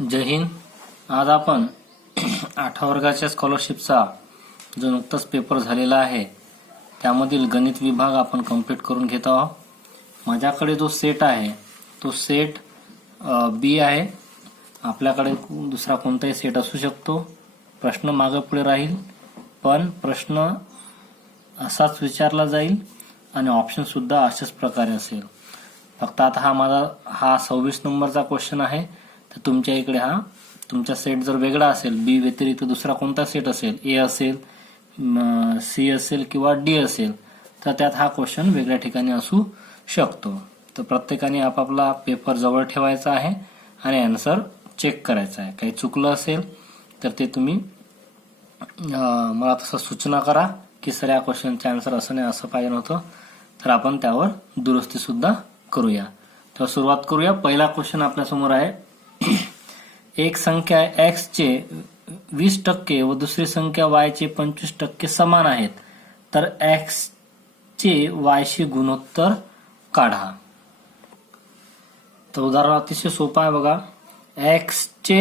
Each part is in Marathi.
जय हिंद. आज आपण 8व्या वर्गाच्या स्कॉलरशिपचा जो नुकताच पेपर झालेला आहे त्यामधील गणित विभाग आपण कंप्लीट करून घेत आहोत. माझ्याकडे जो सेट आहे तो सेट बी आहे. आपल्याकडे दुसरा कोणताही सेट असू शकतो. प्रश्न मागे पुढे राहील पण प्रश्न असाच विचारला जाईल आणि ऑप्शन सुद्धा अशाच प्रकारे असेल. फक्त आता हा 26 नंबरचा क्वेश्चन आहे. तर तुमच्या इकडे हा तुमचा सेट जर वेगळा असेल, बी व्यतिरिक्त दुसरा कोणता सेट असेल, ए असेल, सी असेल किंवा डी असेल, तर त्यात हा क्वेश्चन वेगळ्या ठिकाणी असू शकतो. तर प्रत्येकाने आपापला पेपर जवळ ठेवायचा आहे आणि आन्सर चेक करायचा आहे. काही चुकलं असेल तर ते तुम्ही मला तसं सूचना करा की सर या क्वेश्चनचे आन्सर असं नाही, असं पाहिजे नव्हतं, तर आपण त्यावर दुरुस्ती सुद्धा करूया. तर सुरुवात करूया. पहिला क्वेश्चन आपल्यासमोर आहे. एक संख्या x चे 20% व दुसरी संख्या y चे 25% समान आहेत, तर x चे y शी गुणोत्तर काढा. तर उदाहरण अतिशय सोपं आहे बघा. x चे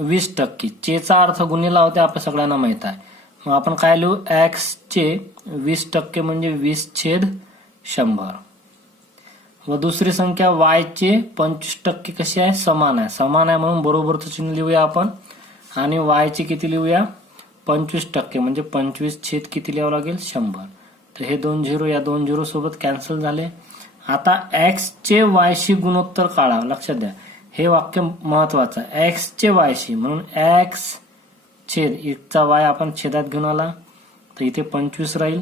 20%, चेचा अर्थ गुणिला होते आपल्या सगळ्यांना माहित आहे. मग आपण काय लिहू? x चे 20% म्हणजे 20/100 व दुसरी संख्या y चे 25% कशी आहे? समान आहे. समान आहे म्हणून बरोबरचं चिन्ह लिहूया आपण आणि y चे किती लिहूया? 25% म्हणजे 25 किती लिहावं लागेल? 100. तर हे 2 झिरो या 2 झिरो सोबत कॅन्सल झाले. आता x चे y शी गुणोत्तर काढा. लक्षात द्या, हे वाक्य महत्वाचं आहे. x चे y शी म्हणून x छेद चा y आपण छेदात घेऊन आला तर इथे 25 राहील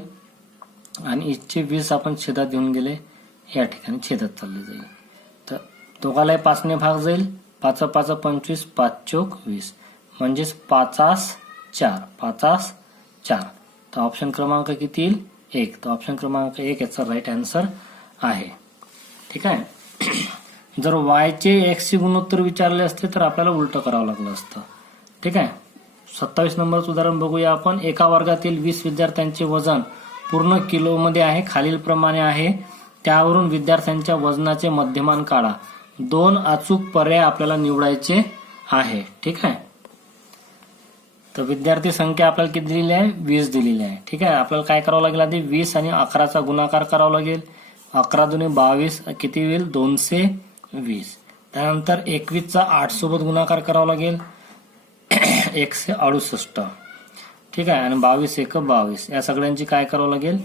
आणि इथचे 20 आपण छेदात घेऊन गेले, या ठिकाणी छेदात चालले जाईल. तर दोघालाही 5 ने भाग जाईल. 5 5 25, 5 चौक 20 म्हणजेच 5/4. 5/4. तर ऑप्शन क्रमांक किती येईल? 1. तर ऑप्शन क्रमांक 1 याचा राईट आन्सर आहे. ठीक आहे. जर y चे x चे गुणोत्तर विचारले असते तर आपल्याला उलट करावं लागलं असतं. ठीक आहे. 27 नंबरचं उदाहरण बघूया आपण. एका वर्गातील 20 विद्यार्थ्यांचे वजन पूर्ण किलो मध्ये आहे. खालील प्रमाणे आहे. त्यावरून विद्यार्थ्यांच्या वजनाचे मध्यमान काढा. 2 अचूक पर्याय आपल्याला निवडायचे आहे. ठीक आहे. तर विद्यार्थी संख्या आपल्याला किती दिलेली आहे? 20 दिलेली आहे. ठीक आहे. आपल्याला काय करावं लागेल? आधी 20 आणि 11चा गुणाकार करावा लागेल. 11 दुने 22 किती होईल? 220. त्यानंतर 21चा 8 सोबत गुणाकार करावा लागेल. 168. ठीक आहे. आणि 22 1 22. या सगळ्यांची काय करावं लागेल?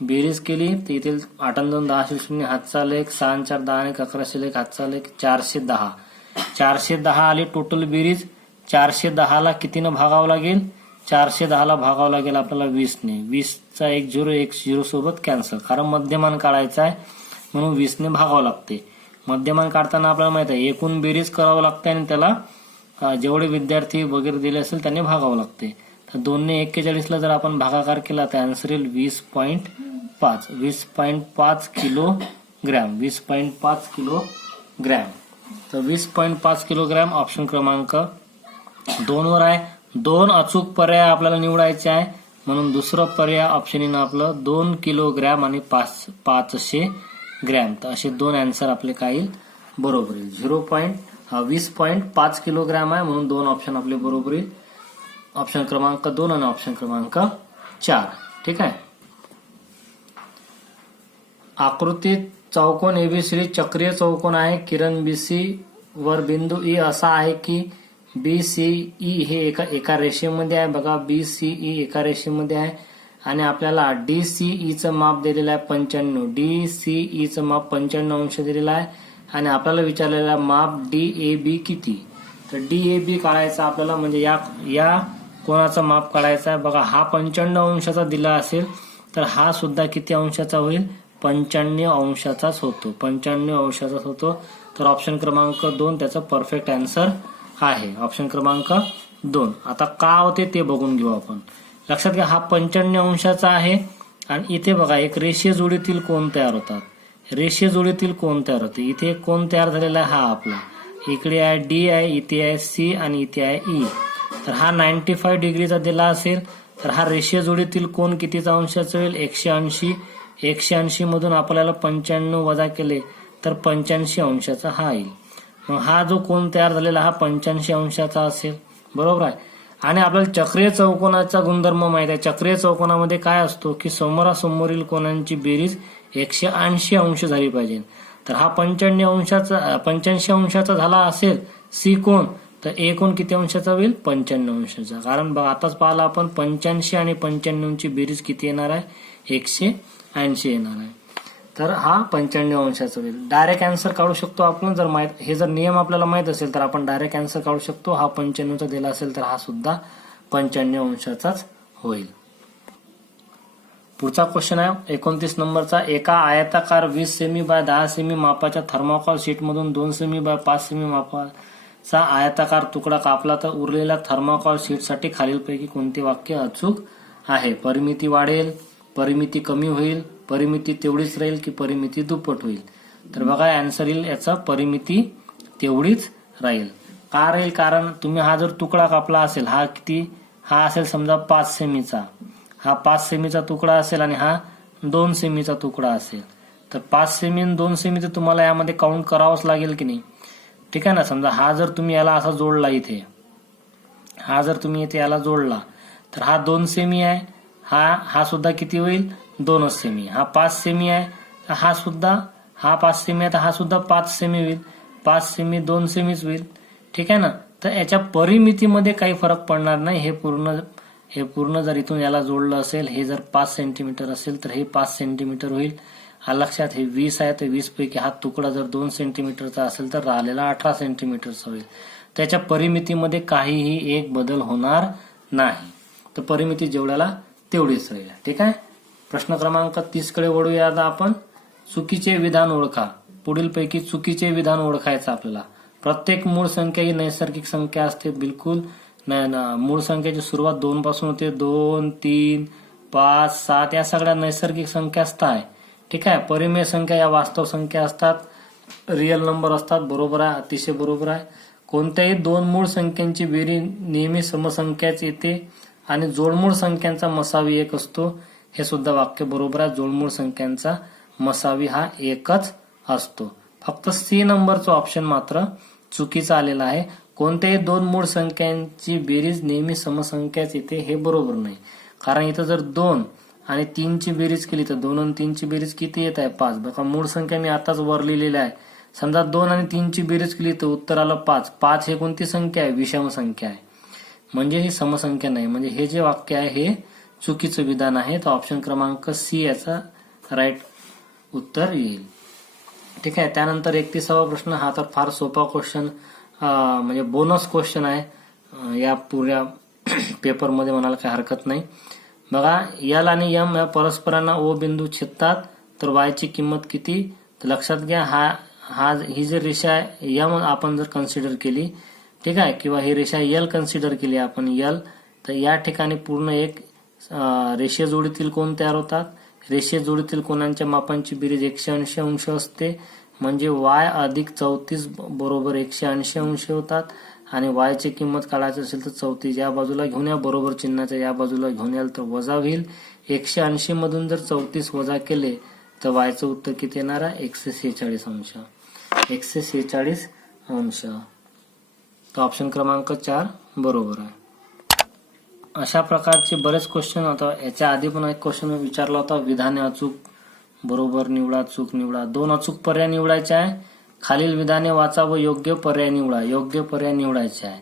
बेरीज केली तर इथे 8 2 10 0 हातचा लेख, 6 4 10 11 लेख हातचा लेख 410. 410 आली टोटल बेरीज. 410 ला कितीनं भागावं लागेल? 410 ला भागावं लागेल आपल्याला 20 ने. 20चा 1 0 सोबत कॅन्सल, कारण मध्यमान काढायचा आहे म्हणून 20 ने भागावं लागते. मध्यमान काढताना आपल्याला माहित आहे एकूण बेरीज करावं लागते आणि त्याला जेवढे विद्यार्थी वगैरे दिले असेल त्यांनी भागावं लागते. तर 2 ने 41 ला जर आपण भागाकार केला तर आन्सर येईल 20.5. 20.5 किलोग्रॅम. 20.5 किलोग्रॅम. तर 20.5 किलोग्रॅम ऑप्शन क्रमांक 2 वर आहे. 2 अचूक पर्याय आपल्याला निवडायचे आहे म्हणून दुसरं पर्याय ऑप्शन आपलं 2 किलोग्रॅम आणि 500 ग्रॅम. तर असे 2 आन्सर आपले काय येईल? बरोबर येईल. 20.5 किलोग्रॅम आहे म्हणून 2 ऑप्शन आपले बरोबर येईल. ऑप्शन क्रमांक 2 आणि ऑप्शन क्रमांक 4. ठीक आहे. आकृतीत चौकोन एबीसी चक्रीय चौकोन आहे. किरण बीसी वर बिंदू ई असा आहे की बीसीई हे एका रेषेमध्ये आहे. बघा, बीसीई एका रेषेमध्ये आहे आणि आपल्याला डीसीईचं माप दिलेलं आहे 95. डीसीईचं माप 95 अंश दिलेलं आहे आणि आपल्याला विचारलेला माप डीएबी किती? तर डीएबी काढायचा आपल्याला, म्हणजे या कोणाचं माप काढायचं आहे. बघा, हा 95 अंशाचा दिला असेल तर हा सुद्धा किती अंशाचा होईल? 95 अंशाचाच होतो. 95 अंशाचाच होतो. तर ऑप्शन क्रमांक 2 त्याचा परफेक्ट आन्सर आहे. ऑप्शन क्रमांक 2. आता का होते ते बघून घेऊ आपण. लक्षात घ्या, हा 95 अंशाचा आहे आणि इथे बघा एक रेषीय जोडीतील कोन तयार होतात. रेषीय जोडीतील कोन तयार होते. इथे कोन तयार झालेला आहे हा आपला. इकडे आहे डी आहे, इथे आहे सी आणि इथे आहे ई. तर हा 95 डिग्रीचा दिला असेल तर हा रेषीय जोडीतील कोन कितीचा अंशाचा होईल? 180. 180 मधून आपल्याला 95 वजा केले तर 85 अंशाचा हा येईल. मग हा जो कोन तयार झालेला हा 85 अंशाचा असेल, बरोबर आहे. आणि आपल्याला चक्रीय चौकोनाचा गुणधर्म माहित आहे. चक्रीय चौकोनामध्ये काय असतो की समोरासमोरील कोनांची बेरीज 180 अंश झाली पाहिजे. तर हा 85 अंशाचा झाला असेल सी कोन, तर ए कोन किती अंशाचा होईल? 95 अंशाचा. कारण बघा आताच पाहिलं आपण 85 आणि 95ची बेरीज किती येणार आहे? 180 येणार आहे. तर हा 95 अंशाचा होईल. डायरेक्ट आन्सर काढू शकतो आपण. जर हे जर नियम आपल्याला माहित असेल तर आपण डायरेक्ट आन्सर काढू शकतो. हा 95चा दिला असेल तर हा सुद्धा 95 अंशाचाच होईल. पुढचा क्वेश्चन आहे 29 नंबरचा. एका आयताकार 20 सेमी बाय 10 सेमी मापाच्या थर्माकोल शीटमधून 2 सेमी बाय 5 सेमी मापाचा आयताकार तुकडा कापला तर उरलेल्या थर्माकोल शीटसाठी खालीलपैकी कोणते वाक्य अचूक आहे? परिमिती वाढेल, परिमिती कमी होईल, परिमिती तेवढीच राहील की परिमिती दुप्पट होईल? तर बघा आन्सर येईल याचा परिमिती तेवढीच राहील. का राहील? कारण तुम्ही हा जर तुकडा कापला असेल, हा किती, हा असेल समजा 5 सेमीचा, हा 5 सेमीचा तुकडा असेल आणि हा 2 सेमीचा तुकडा असेल, तर 5 सेमी आणि 2 सेमी तर तुम्हाला यामध्ये काउंट करावंच लागेल की नाही? ठीक आहे ना. समजा हा जर तुम्ही याला असा जोडला इथे, हा जर तुम्ही इथे याला जोडला तर हा 2 सेमी आहे, हा सुद्धा किती होईल? 2 सेमी. हा 5 सेमी आहे, हा 5 सेमी आहे तर हा सुद्धा 5 सेमी होईल. 5 सेमी 2 सेमीच होईल. ठीक आहे ना. तर याच्या परिमितीमध्ये काही फरक पडणार नाही. हे पूर्ण जर इथून याला जोडलं असेल, हे जर 5 सेंटीमीटर असेल तर हे 5 सेंटीमीटर होईल. लक्षात, हे 20 आहे तर 20 पैकी हा तुकडा जर 2 सेंटीमीटरचा असेल तर राहिलेला 18 सेंटीमीटरचा होईल. त्याच्या परिमितीमध्ये काहीही एक बदल होणार नाही. तर परिमिती जेवढ्याला तेवढीच राहील. ठीक आहे. प्रश्न क्रमांक 30 कडे वळूया आता आपण. चुकीचे विधान ओळखा. पुढीलपैकी चुकीचे विधान ओळखायचं आपल्याला. प्रत्येक मूळ संख्या ही नैसर्गिक संख्या असते. बिलकुल मूळ संख्येची सुरुवात 2 पासून होते. 2, 3, 5, 7 या सगळ्या नैसर्गिक संख्या असतात. ठीक आहे. परिमेय संख्या या वास्तव संख्या असतात, रिअल नंबर असतात. बरोबर आहे, अतिशय बरोबर आहे. कोणत्याही 2 मूळ संख्यांची बेरीज नेहमी समसंख्याच येते आणि जोडमूळ संख्यांचा मसावी 1 असतो. हे सुद्धा वाक्य बरोबर आहे. जोडमूळ संख्यांचा मसावी हा 1च असतो. फक्त सी नंबरचं ऑप्शन मात्र चुकीचा आलेला आहे. कोणत्याही 2 मूळ संख्यांची बेरीज नेहमी समसंख्याच येते हे बरोबर नाही. कारण इथं जर 2 आणि 3 ची बेरीज केली तर 2 आणि 3 ची बेरीज किती येत आहे? 5. बघा मूळ संख्या मी आताच वर लिहिलेल्या आहे. समजा 2 आणि 3 ची बेरीज केली तर उत्तर आलं 5. 5 हे कोणती संख्या आहे? विषम संख्या आहे, म्हणजे ही समसंख्या नाही. म्हणजे हे जे वाक्य आहे हे चुकीचं विधान आहे. तर ऑप्शन क्रमांक सी याचा राईट उत्तर येईल. ठीक आहे. त्यानंतर 31वा प्रश्न. हा तर फार सोपा क्वेश्चन, म्हणजे बोनस क्वेश्चन आहे या पुऱ्या पेपरमध्ये, म्हणायला काही हरकत नाही. बघा, एल आणि एम या परस्परांना ओ बिंदू छेदतात तर वाय ची किंमत किती? तर लक्षात घ्या, ही जी रेषा आहे एम आपण जर कन्सिडर केली, ठीक आहे, किंवा ही रेषा एल कन्सिडर केली आपण एल, तर या ठिकाणी पूर्ण एक रेषीय जोडीतील कोन तयार होतात. रेषीय जोडीतील कोनांच्या मापांची बेरीज 180 अंश असते. म्हणजे y अधिक 34 बरोबर 180 अंश होतात. आणि y ची किंमत काढायची असेल तर 34 या बाजूला घेऊन या, बरोबर चिन्हाच्या या बाजूला घेऊन याल तर वजा होईल. 180 मधून जर 34 वजा केले तर y चं उत्तर किती येणार आहे? 146 अंश. 146 अंश. तर ऑप्शन क्रमांक 4 बरोबर आहे. अशा प्रकारचे बरेच क्वेश्चन होता. याच्या आधी पण एक क्वेश्चन विचारला होता, विधाने अचूक बरोबर निवडा, चूक निवडा. 2 अचूक पर्याय निवडायचे आहे. खालील विधाने वाचा व योग्य पर्याय निवडा. योग्य पर्याय निवडायचे आहे.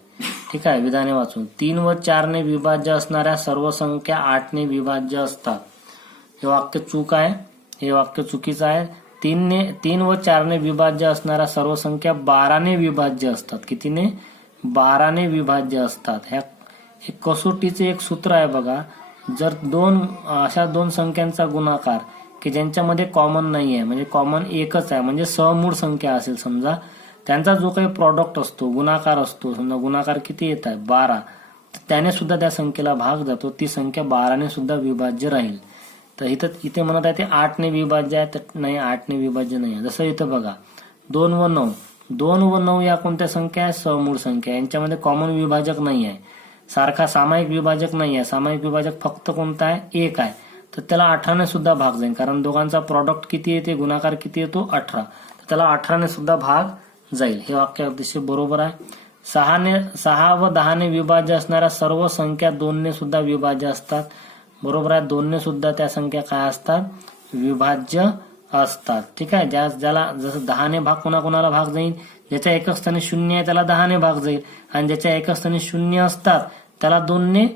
ठीक आहे. विधाने वाचून. 3 व 4 ने विभाज्य असणाऱ्या सर्व संख्या 8 ने विभाज्य असतात. हे वाक्य चूक आहे, हे वाक्य चुकीचं आहे. 3 व 4 ने विभाज्य असणाऱ्या सर्व संख्या 12 ने विभाज्य असतात. कितीने? 12 ने विभाज्य असतात. हे कसोटीचे एक सूत्र आहे बघा. जर अशा दोन संख्यांचा गुणाकार की ज्यांच्यामध्ये कॉमन नाही आहे, म्हणजे कॉमन एकच आहे, म्हणजे समूळ संख्या असेल समजा, त्यांचा जो काही प्रॉडक्ट असतो, गुणाकार असतो, समजा गुणाकार किती येत आहे? 12, त्याने सुद्धा त्या संख्येला भाग जातो. ती संख्या 12 ने सुद्धा विभाज्य राहील. तर इथे म्हणत आहे ते 8 ने विभाज्य आहे, तर नाही, 8 ने विभाज्य नाही आहे. जसं इथं बघा 2 व 9, 2 व 9 या कोणत्या संख्या आहे? समूळ संख्या. यांच्यामध्ये कॉमन विभाजक नाही आहे, सारखा सामायिक विभाजक नाही आहे. सामायिक विभाजक फक्त कोणता आहे? 1 आहे. तर त्याला 18 ने सुद्धा भाग जाईल, कारण दोघांचा प्रॉडक्ट किती येते, गुणाकार किती येतो? 18. तर त्याला 18 ने सुद्धा भाग जाईल. हे वाक्य अतिशय बरोबर आहे. 6 व 10 ने विभाज्य असणाऱ्या सर्व संख्या 2 ने सुद्धा विभाज्य असतात. बरोबर आहे. 2 ने सुद्धा त्या संख्या काय असतात, विभाज्य असतात. ठीक आहे. ज्याला जसं 10 ने भाग कोणाकोणाला भाग जाईल, ज्याच्या एकक स्थानी 0 आहे त्याला 10 ने भाग जाईल, आणि ज्याच्या एकक स्थानी 0 असतात त्याला 2 ने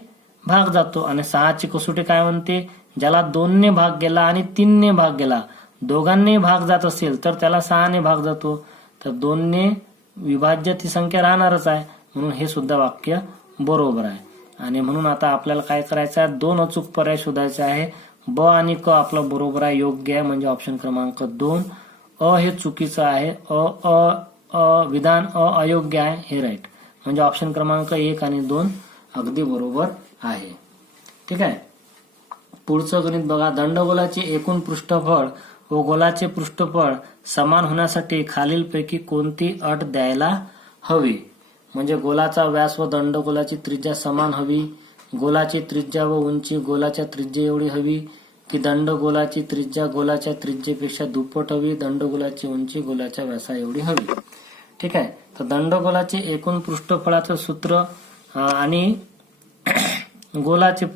भाग जातो. आणि 6ची कसोटी काय म्हणते, ज्याला 2 ने भाग गेला आणि 3 ने भाग गेला, दोघांनी भाग जात असेल तर त्याला 6 ने भाग जातो. तर 2 ने विभाज्य ती संख्या राहणारच आहे, म्हणून हे सुद्धा वाक्य बरोबर आहे. आणि म्हणून आता आपल्याला काय करायचं आहे, 2 अचूक पर्याय शोधायचे आहे. ब आणि क आपलं बरोबर आहे, योग्य आहे, म्हणजे ऑप्शन क्रमांक 2. अ हे चुकीचं आहे. विधान अयोग्य आहे, हे राईट, म्हणजे ऑप्शन क्रमांक 1 आणि 2 अगदी बरोबर आहे. ठीक आहे. पुढचं गणित बघा. दंडगोलाचे एकूण पृष्ठफळ व गोलाचे पृष्ठफळ समान होण्यासाठी खालीलपैकी कोणती अट द्यायला हवी. म्हणजे गोलाचा व्यास व दंडगोलाची त्रिज्या समान हवी, गोलाची त्रिज्या व उंची गोलाच्या त्रिज्या एवढी हवी, की दंडगोलाची त्रिज्या गोलाच्या त्रिज्येपेक्षा दुप्पट हवी, दंडगोलाची उंची गोलाच्या व्यासा एवढी हवी. ठीक आहे. तर दंडगोलाचे एकूण पृष्ठफळाचं सूत्र आणि गोलाचे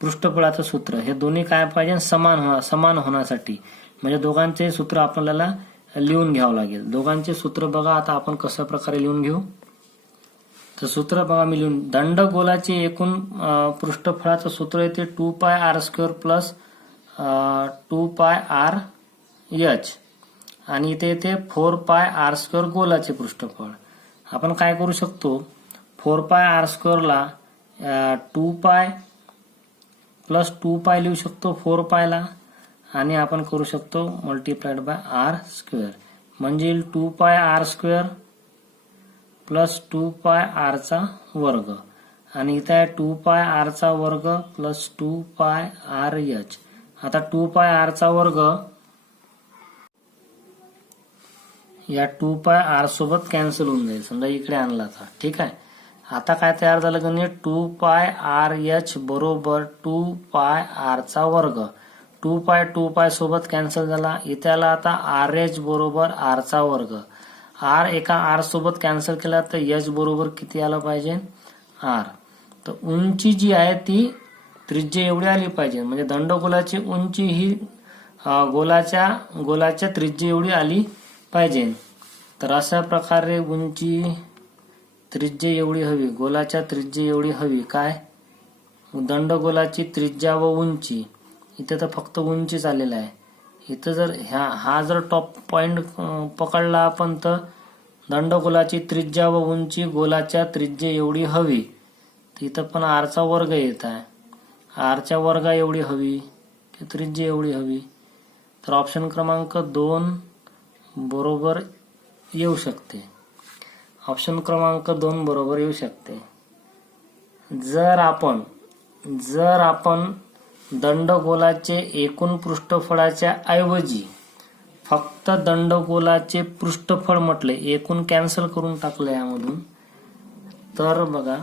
पृष्ठफळाचं सूत्र हे दोन्ही काय पाहिजे, समान होण्यासाठी. म्हणजे दोघांचे सूत्र आपल्याला लिहून घ्यावं लागेल. दोघांचे सूत्र बघा आता आपण कशा प्रकारे लिहून घेऊ. तर सूत्र बघा मी लिहून, दंडगोलाचे एकूण पृष्ठफळाचं सूत्र येते 2πr² प्लस 2πr(h) आणि इथे येते 4πr² गोलाचे पृष्ठफळ. आपण काय करू शकतो, 4πr² ला 2π प्लस 2π लिहू शकतो 4π ला, आणि आपण करू शकतो मल्टिप्लाइड बाय r², म्हणजे 2πr² प्लस 2πr² आणि इथे आहे 2πr² प्लस 2πrh. आता 2πr² या 2πr सोबत कॅन्सल होऊन जाईल, समजा इकडे आणला तर. ठीक आहे. आता काय तयार झालं गणित, 2πrh बरोबर 2πr². 2π सोबत कॅन्सल झाला. इथे आला आता RH बरोबर r². r एका r सोबत कॅन्सल केला तर h बरोबर किती आलं पाहिजे, r. तर उंची जी आहे ती त्रिज्या एवढी आली पाहिजे, म्हणजे दंडगोलाची उंची ही गोलाच्या त्रिज्या एवढी आली पाहिजे. तर अशा प्रकारे उंची त्रिज्या एवढी हवी, गोलाच्या त्रिज्या एवढी हवी. काय, दंडगोलाची त्रिज्या व उंची. इथे तर फक्त उंचीच आलेला आहे. इथं जर हा जर टॉप पॉइंट पकडला आपण, तर दंडगोलाची त्रिज्या व उंची गोलाच्या त्रिज्या एवढी हवी. इथं पण r² येत आहे, r² एवढी हवी की त्रिज्या एवढी हवी. तर ऑप्शन क्रमांक 2 बरोबर येऊ शकते. ऑप्शन क्रमांक 2 बरोबर येऊ शकते. जर आपण दंडगोलाचे एकूण पृष्ठफळाच्या ऐवजी फक्त दंडगोलाचे पृष्ठफळ म्हटले, एकूण कॅन्सल करून टाकले यामधून, तर बघा,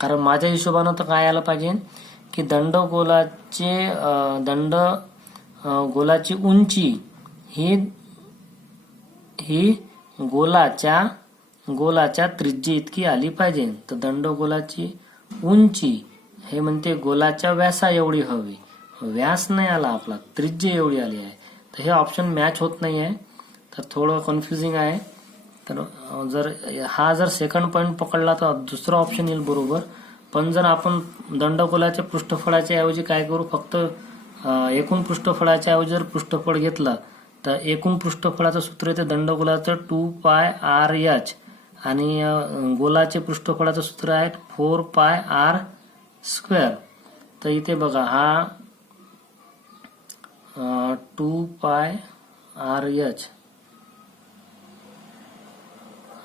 कारण माझ्या हिशोबानं तर काय आलं पाहिजे की दंडगोलाची उंची ही गोलाच्या त्रिज्या इतकी आली पाहिजे. तर दंडगोलाची उंची हे म्हणते गोलाच्या व्यासा एवढी हवी. व्यास नाही आला आपला, त्रिज्या एवढी आली आहे. तर हे ऑप्शन मॅच होत नाही आहे, तर थोडं कन्फ्युजिंग आहे. तर जर सेकंड पॉइंट पकडला तर दुसरा ऑप्शन येईल बरोबर. पण जर आपण दंडगोलाच्या पृष्ठफळाच्या ऐवजी काय करू, फक्त एकूण पृष्ठफळाच्या ऐवजी जर पृष्ठफळ घेतलं तर एकूण पृष्ठफळाचं सूत्र येते दंडगोलाचं 2πrh आणि गोलाचे पृष्ठफळाचं सूत्र आहे 4πr². तर इथे बघा हा 2πrh,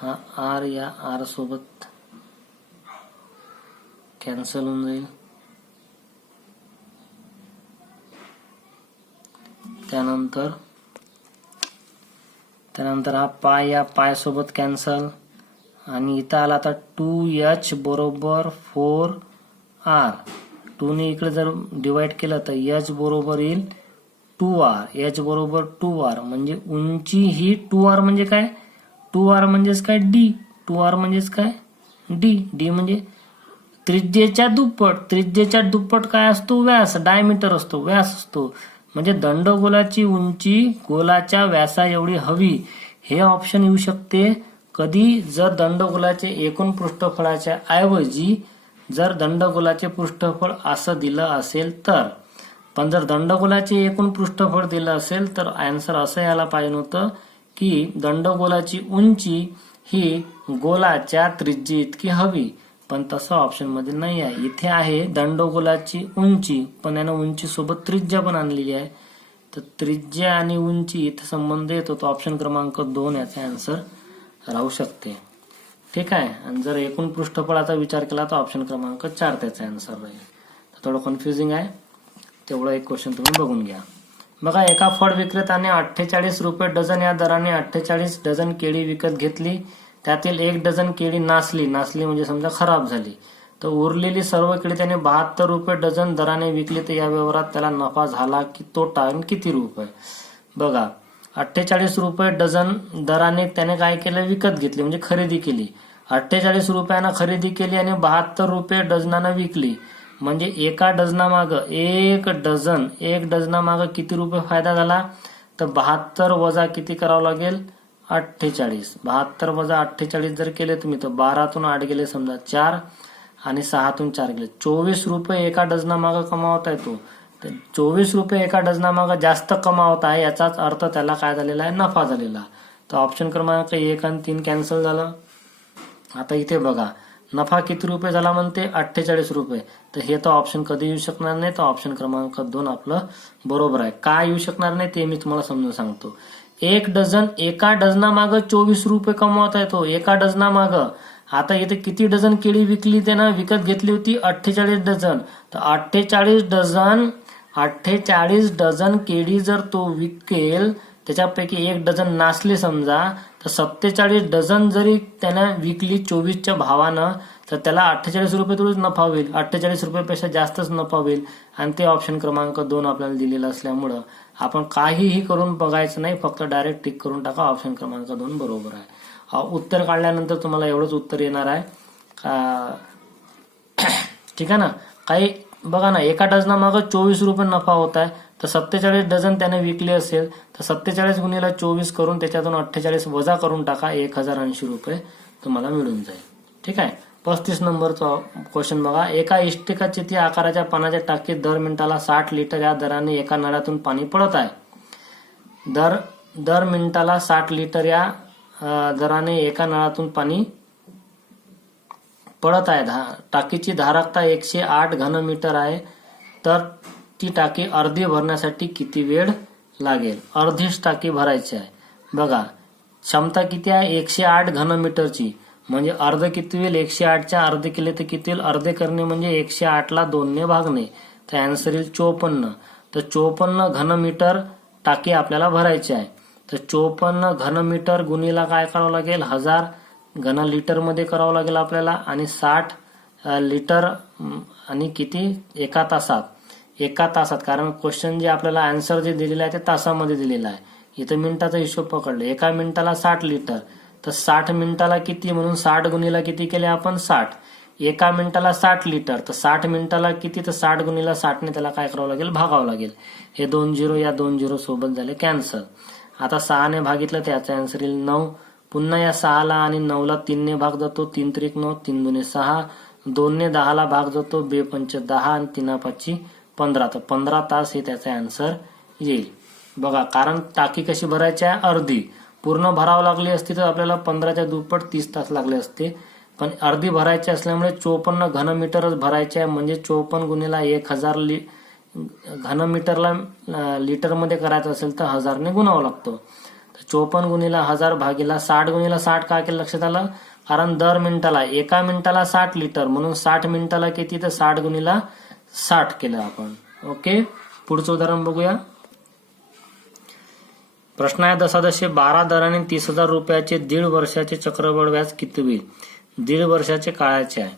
हा r या r सोबत कॅन्सल होऊन जाईल. त्यानंतर हा पाय या पाय सोबत कॅन्सल, आणि इथं आला आता 2h बरोबर 4r. 2 ने इकडे जर डिवाइड केलं तर h बरोबर येईल 2r, h बरोबर 2r म्हणजे उंची ही 2r म्हणजे काय, 2r म्हणजेच काय d, 2r म्हणजेच काय d, d म्हणजे त्रिज्येच्या दुप्पट, त्रिज्येच्या दुप्पट काय असतो, व्यास, डायमीटर असतो, व्यास असतो. म्हणजे दंडगोलाची उंची गोलाच्या व्यासा एवढी हवी, हे ऑप्शन येऊ शकते कधी, जर दंडगोलाचे एकूण पृष्ठफळाच्या ऐवजी जर दंडगोलाचे पृष्ठफळ असं दिलं असेल तर. पण जर दंडगोलाचे एकूण पृष्ठफळ दिलं असेल तर आन्सर असं यायला पाहिजे होतं की दंडगोलाची उंची ही गोलाच्या त्रिज्ये इतकी हवी, पण तसं ऑप्शन मध्ये नाही आहे. इथे आहे दंडगोलाची उंची, पण यानं उंची सोबत त्रिज्या पण आणलेली आहे, तर त्रिज्या आणि उंची इथे संबंध येतो, तो ऑप्शन क्रमांक 2 याचा आन्सर राहू शकते. ठीक आहे. आणि जर एकूण पृष्ठफळाचा विचार केला तर ऑप्शन क्रमांक 4 त्याचा आन्सर राहील. तर थोडं कन्फ्युजिंग आहे, तेवढं एक क्वेश्चन तुम्ही बघून घ्या. बघा, एका फळ विक्रेत्याने 48 रुपये डझन या दराने 48 डझन केळी विकत घेतली. त्यातील 1 डझन केळी नासली म्हणजे समजा खराब झाली, तर उरलेली सर्व केळी त्याने 72 रुपये डझन दराने विकली. तर या व्यवहारात त्याला नफा झाला की तोटा आणि किती रुपये. बघा, 48 रुपये डझन दराने त्याने काय केलं, विकत घेतली म्हणजे खरेदी केली. 48 रुपयानं खरेदी केली आणि 72 रुपये डझनानं विकली, म्हणजे एका डझनामागं एक डझनामागं किती रुपये फायदा झाला, तर 72 वजा किती करावं लागेल, 48. 72 वजा 48 जर केले तुम्ही तर 12तून 8 गेले समजा 4 आणि 6तून 4 गेले 24 रुपये एका डझनामागं कमावता येतो. तर 24 रुपये एका डझनामागं जास्त कमावत आहे, याचाच अर्थ त्याला काय झालेला आहे, नफा झालेला. तर ऑप्शन क्रमांक 1 आणि 3 कॅन्सल झालं. आता इथे बघा, नफा किती रुपये झाला म्हणते, 48 रुपये. तर हे तर ऑप्शन कधी येऊ शकणार नाही, तर ऑप्शन क्रमांक 2 आपलं बरोबर आहे. काय येऊ शकणार नाही ते मी तुम्हाला समजून सांगतो. एका डझनामागं 24 रुपये कमवता येतो, एका डझनामागं. आता इथे किती डझन केळी विकली, त्यानं विकत घेतली होती 48 डझन. तर 48 डझन केळी जर तो विकेल, त्याच्यापैकी 1 डझन नासले समजा, तर 47 डझन जरी त्यानं विकली 24च्या भावानं, तर त्याला 48 रुपये थोडीच नफा होईल, 48 रुपयापेक्षा जास्तच नफा होईल. आणि ते ऑप्शन क्रमांक 2 आपल्याला दिलेलं असल्यामुळं आपण काहीही करून बघायचं नाही, फक्त डायरेक्ट टिक करून टाका, ऑप्शन क्रमांक 2 बरोबर आहे. उत्तर काढल्यानंतर तुम्हाला एवढंच उत्तर येणार आहे. ठीक आहे ना. काही बघा ना, एका डझनामागं 24 रुपये नफा होत आहे, तर 47 डझन त्याने विकले असेल तर 47 गुणिले 24 करून त्याच्यातून 48 वजा करून टाका, 1080 रुपये तुम्हाला मिळून जाईल. ठीक आहे. 35 नंबरचा क्वेश्चन बघा, एका इष्टिकाचिती आकाराच्या पाण्याच्या टाकीत दर मिनिटाला 60 लिटर या दराने एका नळातून पाणी पडत आहे. दर मिनिटाला 60 लिटर या दराने एका नळातून पाणी पडत आहे. टाकीची धारकता 108 घनमीटर आहे, तर ती टाकी अर्धी भरण्यासाठी किती वेळ लागेल. अर्धीच टाकी भरायची आहे. बघा, क्षमता किती आहे, 108 घनमीटरची, म्हणजे अर्ध किती होईल, 108च्या अर्धे केले तर किती होईल, अर्धे करणे म्हणजे 108ला 2ने भागणे, तर आन्सर येईल 54. तर 54 घनमीटर टाकी आपल्याला भरायची आहे. तर 54 घनमीटर गुणीला काय करावं लागेल, 1000 घन लिटर मध्ये करावं लागेल आपल्याला, आणि 60 लिटर आणि किती, एका तासात. कारण क्वेश्चन जे आपल्याला आन्सर जे दिलेलं आहे ते तासामध्ये दिलेलं आहे, इथं मिनिटाचा हिशोब पकडले. एका मिनिटाला 60 लिटर, तर 60 मिनिटाला किती, म्हणून 60 गुणीला किती केले आपण, 60. एका मिनिटाला 60 लिटर, तर 60 मिनिटाला किती, तर 60 गुणीला 60ने त्याला काय करावं लागेल, भागावं लागेल. हे 2 0 या 2 0 सोबत झाले कॅन्सल. आता 6ने भागितलं त्याचा आन्सर येईल 9. पुन्हा या 6ला आणि 9ला 3ने भाग जातो, 3 त्रिक 9, 3 दुने 6, 2ने 10ला भाग जातो, 2 पंच 10 आणि 3 पाची 15. तर 15 तास हे त्याचा आन्सर येईल. बघा, कारण टाकी कशी भरायची आहे, अर्धी. पूर्ण भरावं लागली असती तर आपल्याला 15च्या दुप्पट 30 तास लागले असते, पण अर्धी भरायची असल्यामुळे 54 घनमीटरच भरायचे आहे, म्हणजे 54 गुणीला 1000 घनमीटरला लिटरमध्ये करायचं असेल तर 1000ने गुणावं लागतो. 54 गुणीला 1000 भागीला 60 गुणीला 60 काय केलं लक्षात आलं, कारण दर मिनिटाला, एका मिनिटाला 60 लिटर, म्हणून 60 मिनिटाला किती, तर 60 गुणीला 60 केलं आपण. ओके, पुढचं उदाहरण बघूया. प्रश्न आहे, दशादशे 12 दराने 30,000 रुपयाचे 1.5 वर्षाचे चक्रवाढ व्याज किती होईल. 1.5 वर्षाचे काळाचे आहे.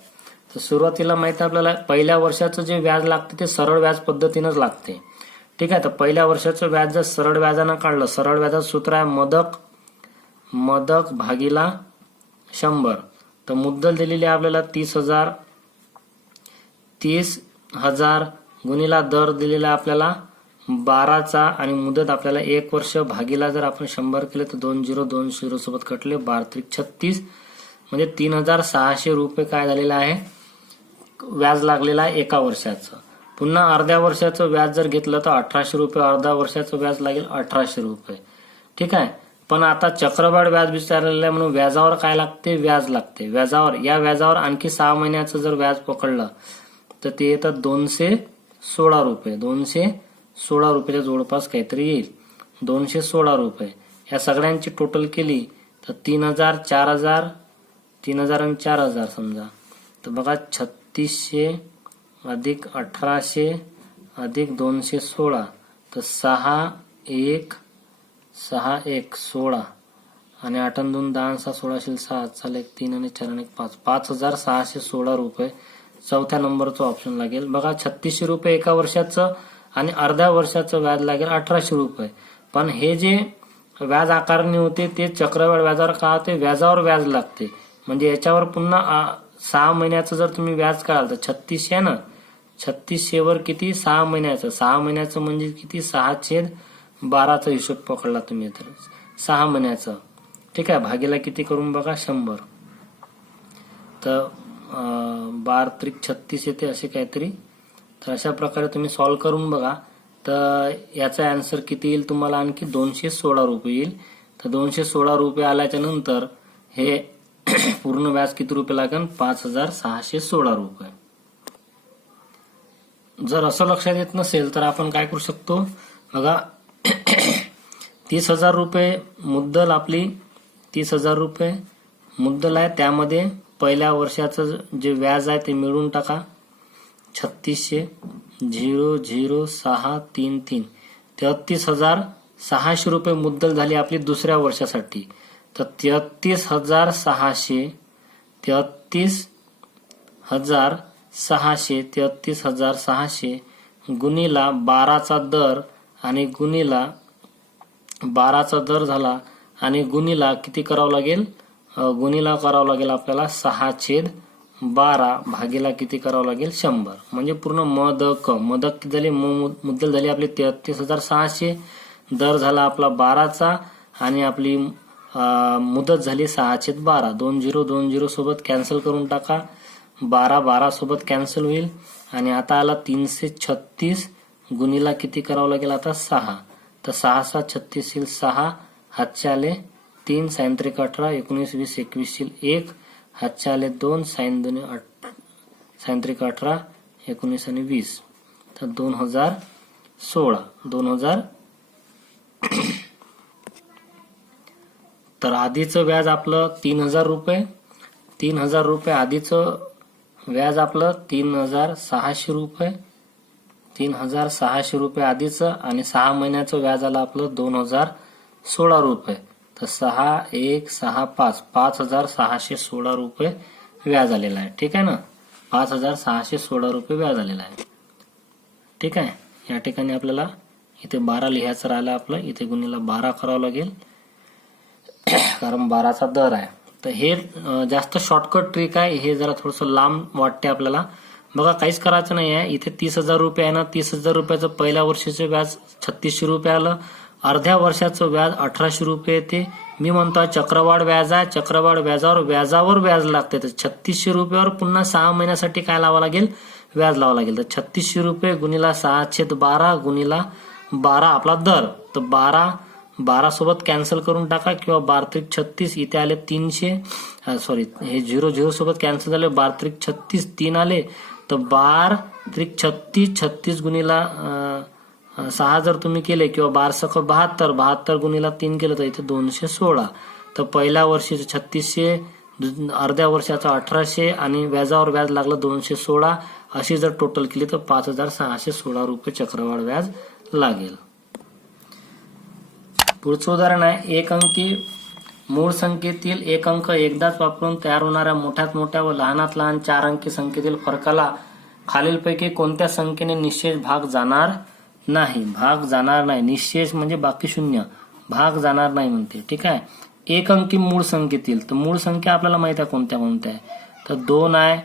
तर सुरुवातीला माहिती आहे आपल्याला, पहिल्या वर्षाचं जे व्याज लागते ते सरळ व्याज पद्धतीनंच लागते. ठीक आहे. तर पहिल्या वर्षाचं व्याज जर सरळ व्याजानं काढलं, सरळ व्याजाचं सूत्र आहे मदक भागीला 100. तर मुद्दल दिलेली आहे आपल्याला 30,000 गुणिला दर दिलेला आहे आपल्याला 12चा आणि मुदत आपल्याला 1 वर्ष भागीला जर आपण 100 केले तर 2 सोबत कटले 12×36 म्हणजे 3,600 रुपये काय झालेलं आहे व्याज लागलेलं आहे एका वर्षाचं. पुन्हा अर्ध्या वर्षाचं व्याज जर घेतलं तर 1,800 रुपये, अर्ध्या वर्षाचं व्याज लागेल 1,800 रुपये. ठीक आहे. पण आता चक्रवाढ व्याज विचारलेलं आहे म्हणून व्याजावर काय लागते, व्याज लागते. या व्याजावर आणखी 6 महिन्याचं जर व्याज पकडलं तर ते येतं 216 रुपये. 216 रुपयाच्या जवळपास काहीतरी येईल. 216 रुपये. या सगळ्यांची टोटल केली तर 3,000, 4,000, 3,000 आणि 4,000 समजा. तर बघा 3,600 अधिक 1,800 अधिक 216 तर 6,1,16 आणि 8 आणि 2 10 6 16 6 चालेल 1 3 आणि 4 आणि 5 5,616 रुपये चौथ्या नंबरचं ऑप्शन लागेल. बघा 3,600 रुपये एका वर्षाचं आणि अर्ध्या वर्षाचं व्याज लागेल 1,800 रुपये. पण हे जे व्याज आकारणी होते ते चक्रवाढ व्याजावर का होते, व्याजावर व्याज लागते. म्हणजे याच्यावर पुन्हा 6 महिन्याचं जर तुम्ही व्याज काढाल तर 3,600 ना, 3,600 वर किती 6 महिन्याचं, 6 महिन्याचं म्हणजे किती 6/12चा हिशोब पकडला तुम्ही तर 6 महिन्याचं. ठीक आहे. भागीला किती करून बघा 100 तर 12×36 येते असे काहीतरी. तर अशा प्रकारे तुम्ही सॉल्व्ह करून बघा. तर याचा आन्सर किती येईल तुम्हाला, आणखी 216 रुपये येईल. तर 216 रुपये आल्याच्या नंतर हे पूर्ण व्याज किती रुपये लागेल 5,616 रुपये. जर असं लक्षात येत नसेल तर आपण काय करू शकतो बघा 30,000 रुपये मुद्दल आपली 30,000 रुपये मुद्दल आहे. त्यामध्ये पहिल्या वर्षाचं जे व्याज आहे ते मिळून टाका 3,600 00633 33,600 रुपये मुद्दल झाली आपली दुसऱ्या वर्षासाठी. तर 33,600 गुणिला 12चा दर आणि गुणिला 12चा दर झाला आणि गुणिला किती करावं लागेल, गुणिला करावं लागेल आपल्याला 6/12 भागीला किती करावं लागेल 100. म्हणजे पूर्ण मदक किती झाली, मुद्दल झाली आपली 33,600, दर झाला आपला 12चा आणि आपली मुदत झाली 6/12. 20 सोबत कॅन्सल करून टाका, 12 सोबत कॅन्सल होईल आणि आता आला 336 गुणिला किती करावं लागेल आता 6. तर 6 36 येईल 6, हातचे आले 3, साइन 3 18, 19 20 21 येईल 1, हातचे आले 2, साइन 2 साइन 3 18, 19 आणि 20. तर 2016 तर आधीचं व्याज आपलं 3,000 रुपये. 3,000 रुपये आधीचं व्याज आपलं 3,600 रुपये. 3,600 रुपये आधीचं आणि 6 महिन्याचं व्याज आलं आपलं 2,016 रुपये. तर 6,1,6,5 5,616 रुपये व्याज आलेला आहे. ठीक आहे ना, 5,616 रुपये व्याज आलेला आहे. ठीक आहे. या ठिकाणी आपल्याला इथे 12 लिहायचं राहिलं आपलं, इथे गुणिला 12 करावं लागेल कारण 12चा दर आहे. तर हे जास्त शॉर्टकट ट्रिक आहे, हे जरा थोडंसं लांब वाटते आपल्याला. बघा काहीच करायचं नाही आहे. इथे 30,000 रुपये आहे ना, 30,000 रुपयाचं पहिल्या वर्षाचं व्याज 3,600 रुपये आलं, अर्ध्या वर्षाचं व्याज 1,800 रुपये येते. मी म्हणतो चक्रवाढ व्याज आहे, चक्रवाढ व्याजावर व्याज लागते. तर 3,600 रुपयावर पुन्हा 6 महिन्यासाठी काय लावावं लागेल, व्याज लावावं लागेल. तर 3,600 रुपये गुणिला 6/12 गुणिला 12 आपला दर. तर 12 सोबत कॅन्सल करून टाका किंवा 12×36 इथे आले 300, सॉरी हे 0 सोबत कॅन्सल झाले, 12×36 3 आले. तर 12×36 36 गुणिला 6 जर तुम्ही केले किंवा 12×72 72 गुणिला 3 केलं तर इथे 216. तर पहिल्या वर्षीचं 3,600, अर्ध्या वर्षाचं 1,800 आणि व्याजावर व्याज लागलं 216. अशी जर टोटल केली तर 5,616 रुपये चक्रवाढ व्याज लागेल. पुढचं उदाहरण आहे एक अंकी मूळ संख्येतील एक अंक एकदाच वापरून तयार होणाऱ्या मोठ्यात मोठ्या व लहानात लहान 4 अंकी संख्येतील फरकाला खालीलपैकी कोणत्या संख्येने निशेष भाग जाणार नाही, भाग जाणार नाही. निशेष म्हणजे बाकी शून्य, भाग जाणार नाही म्हणते. ठीक आहे. एक अंकी मूळ संख्येतील, तर मूळ संख्या आपल्याला माहित आहे कोणत्या कोणत्या आहे. तर 2 आहे,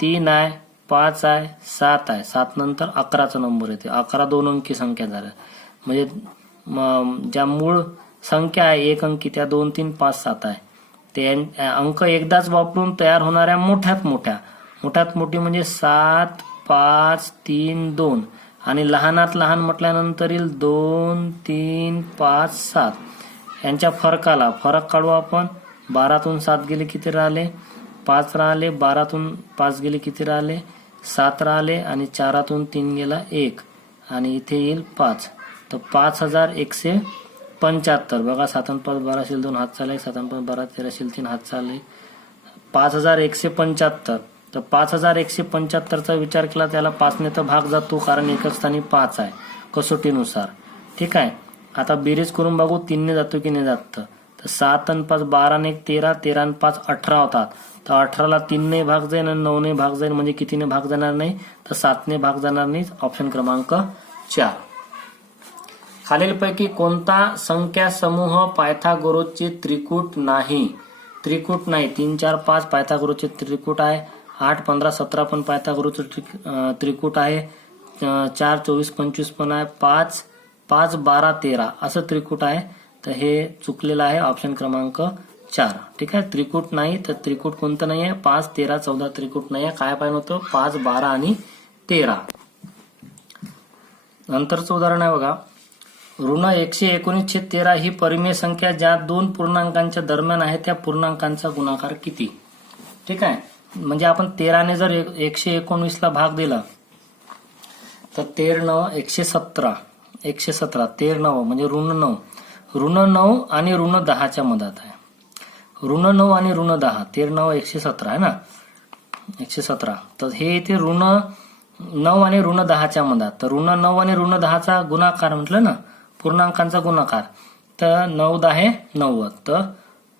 3 आहे, 5 आहे, 7 आहे. 7 नंतर 11चा नंबर येते. 11 दोन अंकी संख्या झाल्या. म्हणजे ज्या मूळ संख्या आहे एक अंकी त्या 2, 3, 5, 7 आहे. ते अंक एकदाच वापरून तयार होणाऱ्या मोठ्यात मोठी म्हणजे 7, 5, 3, 2 आणि लहानात लहान म्हटल्यानंतर येईल 2, 3, 5, 7. यांच्या फरक काढू आपण. 12तून 7 गेले किती राहिले? 5 राहिले. 12तून 5 गेले किती राहिले? 7 राहिले. आणि 4तून 3 गेला 1 आणि इथे येईल 5. तर 5175. बघा 7 आणि 5 12 शील 2 हात चालले, 7 आणि 5 12 13 शील 3 हात चालले, 5175. तर 5175चा विचार केला त्याला 5ने तर भाग जातो कारण एकच स्थानी 5 आहे कसोटीनुसार. ठीक आहे. आता बेरीज करून बघू 3ने जातो की नाही जात. तर 7 आणि 5 12 ने 13, 13 आणि 5 18 होतात. तर 18ला 3ने भाग जाईल आणि 9ने भाग जाईल म्हणजे कितीने भाग जाणार नाही? तर 7ने भाग जाणार नाही. ऑप्शन क्रमांक 4. खालीलपैकी कोणता संख्या समूह पायथागोरसचे त्रिकूट नाही? 3, 4, 5 पायथागोरसचे त्रिकूट आहे. 8, 15, 17 पण पायथागोरसचे त्रिकूट आहे. 4, 24, 25 पण आहे. 5, 12, 13 असं त्रिकूट आहे. तर हे चुकलेलं आहे. ऑप्शन क्रमांक 4. ठीक आहे. त्रिकूट नाही, तर त्रिकूट कोणतं नाही आहे? 5, 13, 14 त्रिकूट नाही आहे. काय पाहिजे होतं? 5, 12 आणि 13. नंतरचं उदाहरण आहे बघा. ऋण 119/13 ही परिमेय संख्या ज्या दोन पूर्णांकांच्या दरम्यान आहे त्या पूर्णांकांचा गुणाकार किती? ठीक आहे. म्हणजे आपण 13ने जर 119ला भाग दिला तर 13 117. 13 म्हणजे ऋण 9. ऋण 9 आणि ऋण 10च्या मधात आहे. ऋण 9 आणि ऋण 10. 13 117 आहे ना, 117. तर हे इथे ऋण 9 आणि ऋण 10च्या मधात. तर ऋण 9 आणि ऋण 10चा गुणाकार म्हटलं ना, पूर्णांकांचा गुणाकार. तर 9 10 90. तर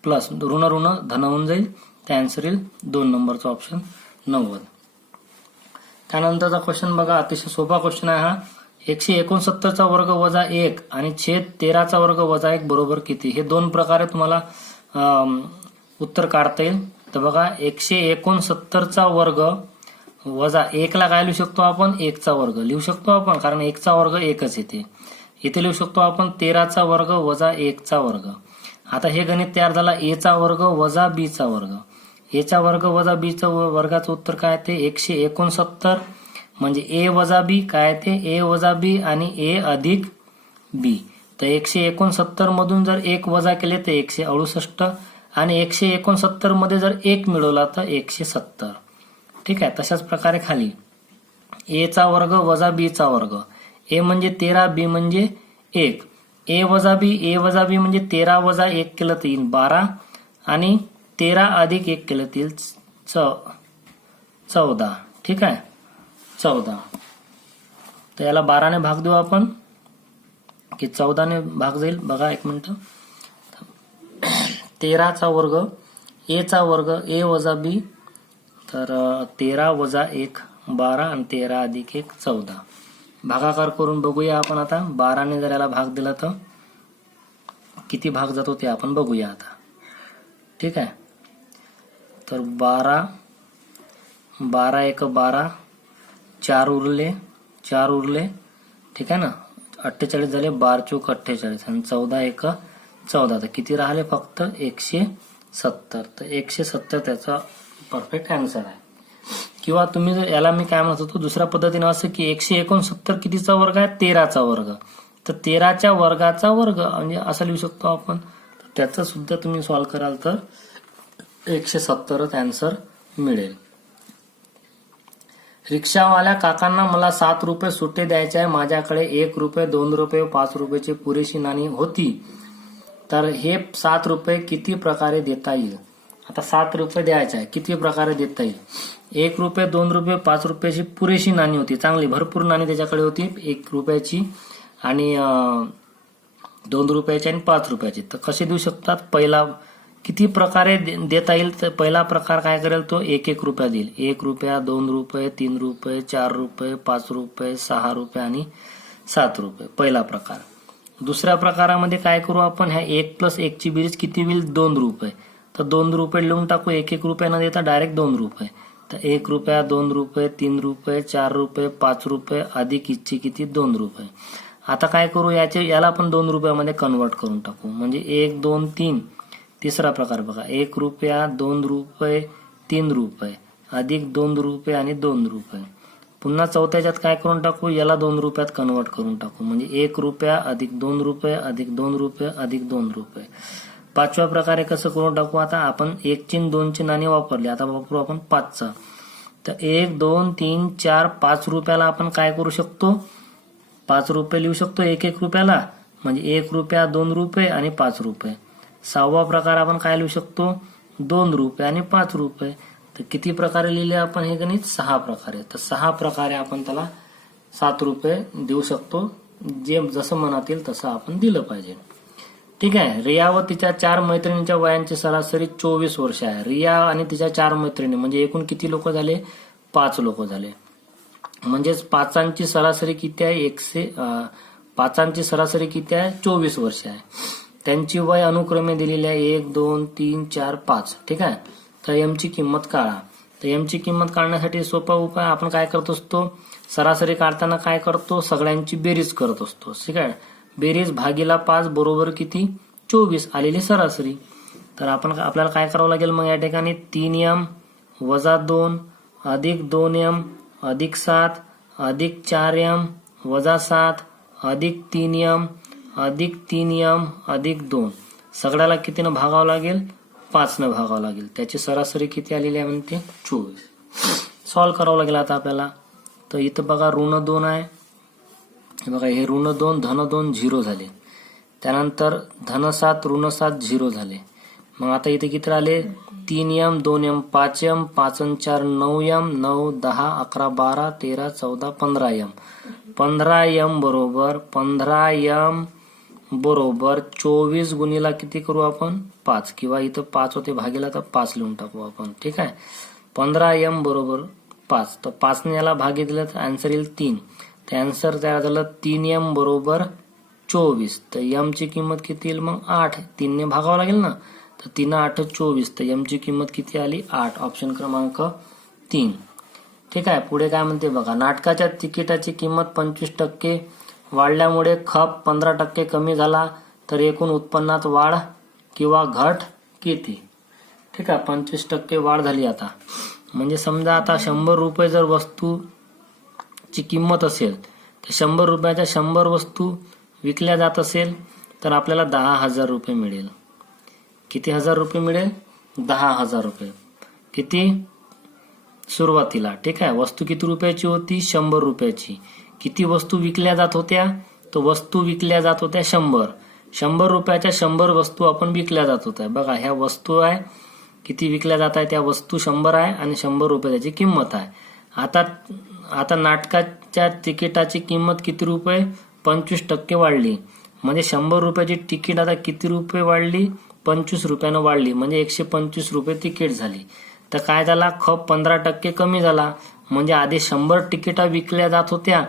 प्लस ऋण धन होऊन जाईल. त्या आन्सर येईल 2 नंबरचा ऑप्शन 90. त्यानंतरचा क्वेश्चन बघा. अतिशय सोपा क्वेश्चन आहे हा. 169चा वर्ग वजा 1 आणि छेद 13चा वर्ग वजा 1 बरोबर किती? हे 2 प्रकारे तुम्हाला उत्तर काढता येईल. तर बघा 169चा वर्ग वजा 1ला काय लिहू शकतो आपण? 1चा वर्ग लिहू शकतो आपण कारण 1चा वर्ग 1च येते. इथे लिहू शकतो आपण 13चा वर्ग वजा 1चा वर्ग. आता हे गणित तयार झाला. a चा वर्ग वजा b चा वर्ग. a चा वर्ग वजा b चा वर्गाचं उत्तर काय ते? 169 म्हणजे a वजा b काय ते? a वजा b आणि a अधिक b. तर 169 मधून जर 1 वजा केले तर 168 आणि 169 मध्ये जर 1 मिळवला तर 170. ठीक आहे. तशाच प्रकारे खाली a चा वर्ग वजा b चा वर्ग. a म्हणजे 13, b म्हणजे 1. a वजा b म्हणजे 13 वजा 1 केलं तर येईल 12 आणि 13 अधिक 1 केलं तर येईल 14. ठीक आहे. 14. तर याला 12ने भाग देऊ आपण की 14ने भाग जाईल. बघा एक मिनिट. 13चा वर्ग a चा वर्ग a वजा b. तर 13 वजा 1 12 आणि 13 अधिक 1 14. भागाकार करून बघूया आपण आता. 12ने जर याला भाग दिला तर किती भाग जातो ते आपण बघूया आता. ठीक आहे. तर 12 1 12 4 उरले. ठीक आहे ना. 48 झाले. 12 चूक 48 आणि 14 1 14. तर किती राहिले? फक्त 170. तर 170 त्याचा परफेक्ट आन्सर आहे. किंवा तुम्ही जर याला मी काय म्हणत होतो दुसऱ्या पद्धतीने असं की 169 कितीचा वर्ग आहे? 13चा वर्ग. तर 13च्या वर्गाचा वर्ग म्हणजे असं लिहू शकतो आपण. तर त्याचं सुद्धा तुम्ही सॉल्व्ह कराल तर 170च आन्सर मिळेल. रिक्षावाल्या काकांना मला 7 रुपये सुट्टे द्यायचे आहे. माझ्याकडे 1 रुपये 2 रुपये 5 रुपयाची पुरेशी नाणी होती. तर हे 7 रुपये किती प्रकारे देता येईल? आता 7 रुपये द्यायचे आहे. किती प्रकारे देता येईल? 1 रुपये 2 रुपये 5 रुपयाची पुरेशी नाणी होती. चांगली भरपूर नाणी त्याच्याकडे होती. 1 रुपयाची आणि 2 रुपयाची आणि 5 रुपयाची. तर कसे देऊ शकतात? पहिला किती प्रकारे देता येईल? तर पहिला प्रकार काय करेल तो 1 रुपया देईल. 1 रुपया 2 रुपये 3 रुपये 4 रुपये 5 रुपये 6 रुपये आणि 7 रुपये, पहिला प्रकार. दुसऱ्या प्रकारामध्ये काय करू आपण, ह्या 1 + 1 ची बेरीज किती होईल, 2 रुपये. तर 2 रुपये लिहून टाकू, 1 रुपया न देता डायरेक्ट 2 रुपये. तर 1 रुपया, 2 रुपये, 3 रुपये, 4 रुपये, 5 रुपये अधिक इथचे किती, 2 रुपये. आता काय करू, याला आपण 2 रुपयामध्ये कन्वर्ट करून टाकू. म्हणजे 1, 2, 3. तिसरा प्रकार बघा, 1 रुपया, 2 रुपये, 3 रुपये अधिक 2 रुपये आणि 2 रुपये. पुन्हा चौथ्याच्यात काय करून टाकू, याला 2 रुपयात कन्वर्ट करून टाकू. म्हणजे 1 रुपया अधिक 2 रुपये अधिक 2 रुपये अधिक 2 रुपये. पाचव्या प्रकारे कसं करून टाकू, आता आपण 1 ची 2 ची नाणी वापरली, आता वापरू आपण 5चा. तर 1, 2, 3, 4, 5 रुपयाला आपण काय करू शकतो, 5 रुपये लिहू शकतो 1 रुपयाला. म्हणजे 1 रुपया, 2 रुपये आणि 5 रुपये. सहावा प्रकार आपण काय लिहू शकतो, 2 रुपये आणि 5 रुपये. तर किती प्रकारे लिहिले आपण हे गणित, 6 प्रकारे. तर 6 प्रकारे आपण त्याला 7 रुपये देऊ शकतो. जे जसं मनात येईल तसं आपण दिलं पाहिजे. ठीक आहे. रिया व तिच्या 4 मैत्रिणींच्या वयांची सरासरी 24 वर्ष आहे. रिया आणि तिच्या 4 मैत्रिणी म्हणजे एकूण किती लोक झाले, 5 लोक झाले. म्हणजेच पाचांची सरासरी किती आहे, पाचांची सरासरी किती आहे, 24 वर्ष आहे. त्यांची वय अनुक्रमे दिलेली आहे 1, 2, 3, 4, 5. ठीक आहे. तर एमची किंमत काढा. तर एमची किंमत काढण्यासाठी सोपा उपाय, आपण काय करत असतो, सरासरी काढताना काय करतो, सगळ्यांची बेरीज करत असतो. ठीक आहे. बेरीज भागीला 5 बरोबर किती, 24 आलेली सरासरी. तर आपल्याला काय करावं लागेल मग या ठिकाणी, 3m वजा 2 अधिक 2m अधिक 7 अधिक 4m वजा 7 अधिक 3m अधिक 3m अधिक 2. सगळ्याला कितीनं भागावं लागेल, 5 न भागावं लागेल. त्याची सरासरी किती आलेली आहे म्हणते, 24. सॉल्व्ह करावं लागेल आता आपल्याला. तर इथं बघा ऋण 2 आहे, बघा हे ऋण 2 धन 2 0 झाले. त्यानंतर धन 7 ऋण 7 0 झाले. मग आता इथे किती आले, 3m 2m 5m 5 आणि 4 9m 9 10 11 12 13 14 15m. 15m बरोबर 24 गुणिला किती करू आपण, 5. किंवा इथं 5 होते भागीला, तर 5 लिहून टाकू आपण. ठीक आहे. 15m बरोबर 5. तर 5 ने याला भागी दिलं तर आन्सर येईल 3. तर आन्सर तयार झालं 3m बरोबर 24. तर m ची किंमत किती येईल मग, 8. 3 ने भागावं लागेल ना. तर 3 8 24. तर m ची किंमत किती आली, 8. ऑप्शन क्रमांक 3. ठीक आहे. पुढे काय म्हणते बघा, नाटकाच्या तिकिटाची किंमत 25% वाढल्यामुळे खप 15% कमी झाला तर एकूण उत्पन्नात वाढ किंवा घट किती. ठीक आहे. 25% वाढ झाली. आता म्हणजे समजा आता 100 रुपये जर वस्तूची किंमत असेल, तर 100 रुपयाच्या 100 वस्तू विकल्या जात असेल तर आपल्याला 10,000 रुपये मिळेल. किती हजार रुपये मिळेल, 10,000 रुपये. किती सुरुवातीला. ठीक आहे. वस्तू किती रुपयाची होती, 100 रुपयाची. किती वस्तू विकल्या जात होत्या, तर वस्तू विकल्या जात होत्या 100. 100 रुपयाच्या 100 वस्तू आपण विकल्या जात होत्या. बघा ह्या वस्तू आहे, किती विकल्या जात आहे, त्या वस्तू 100 आहे आणि 100 रुपये त्याची किंमत आहे. आता नाटकाच्या तिकिटाची किंमत किती रुपये, 25% वाढली. म्हणजे 100 रुपयाची तिकीट आता किती रुपये वाढली, 25 रुपयानं वाढली. म्हणजे 125 रुपये तिकीट झाली. तर काय झाला, खप 15% कमी झाला. म्हणजे आधी 100 तिकिटा विकल्या जात होत्या,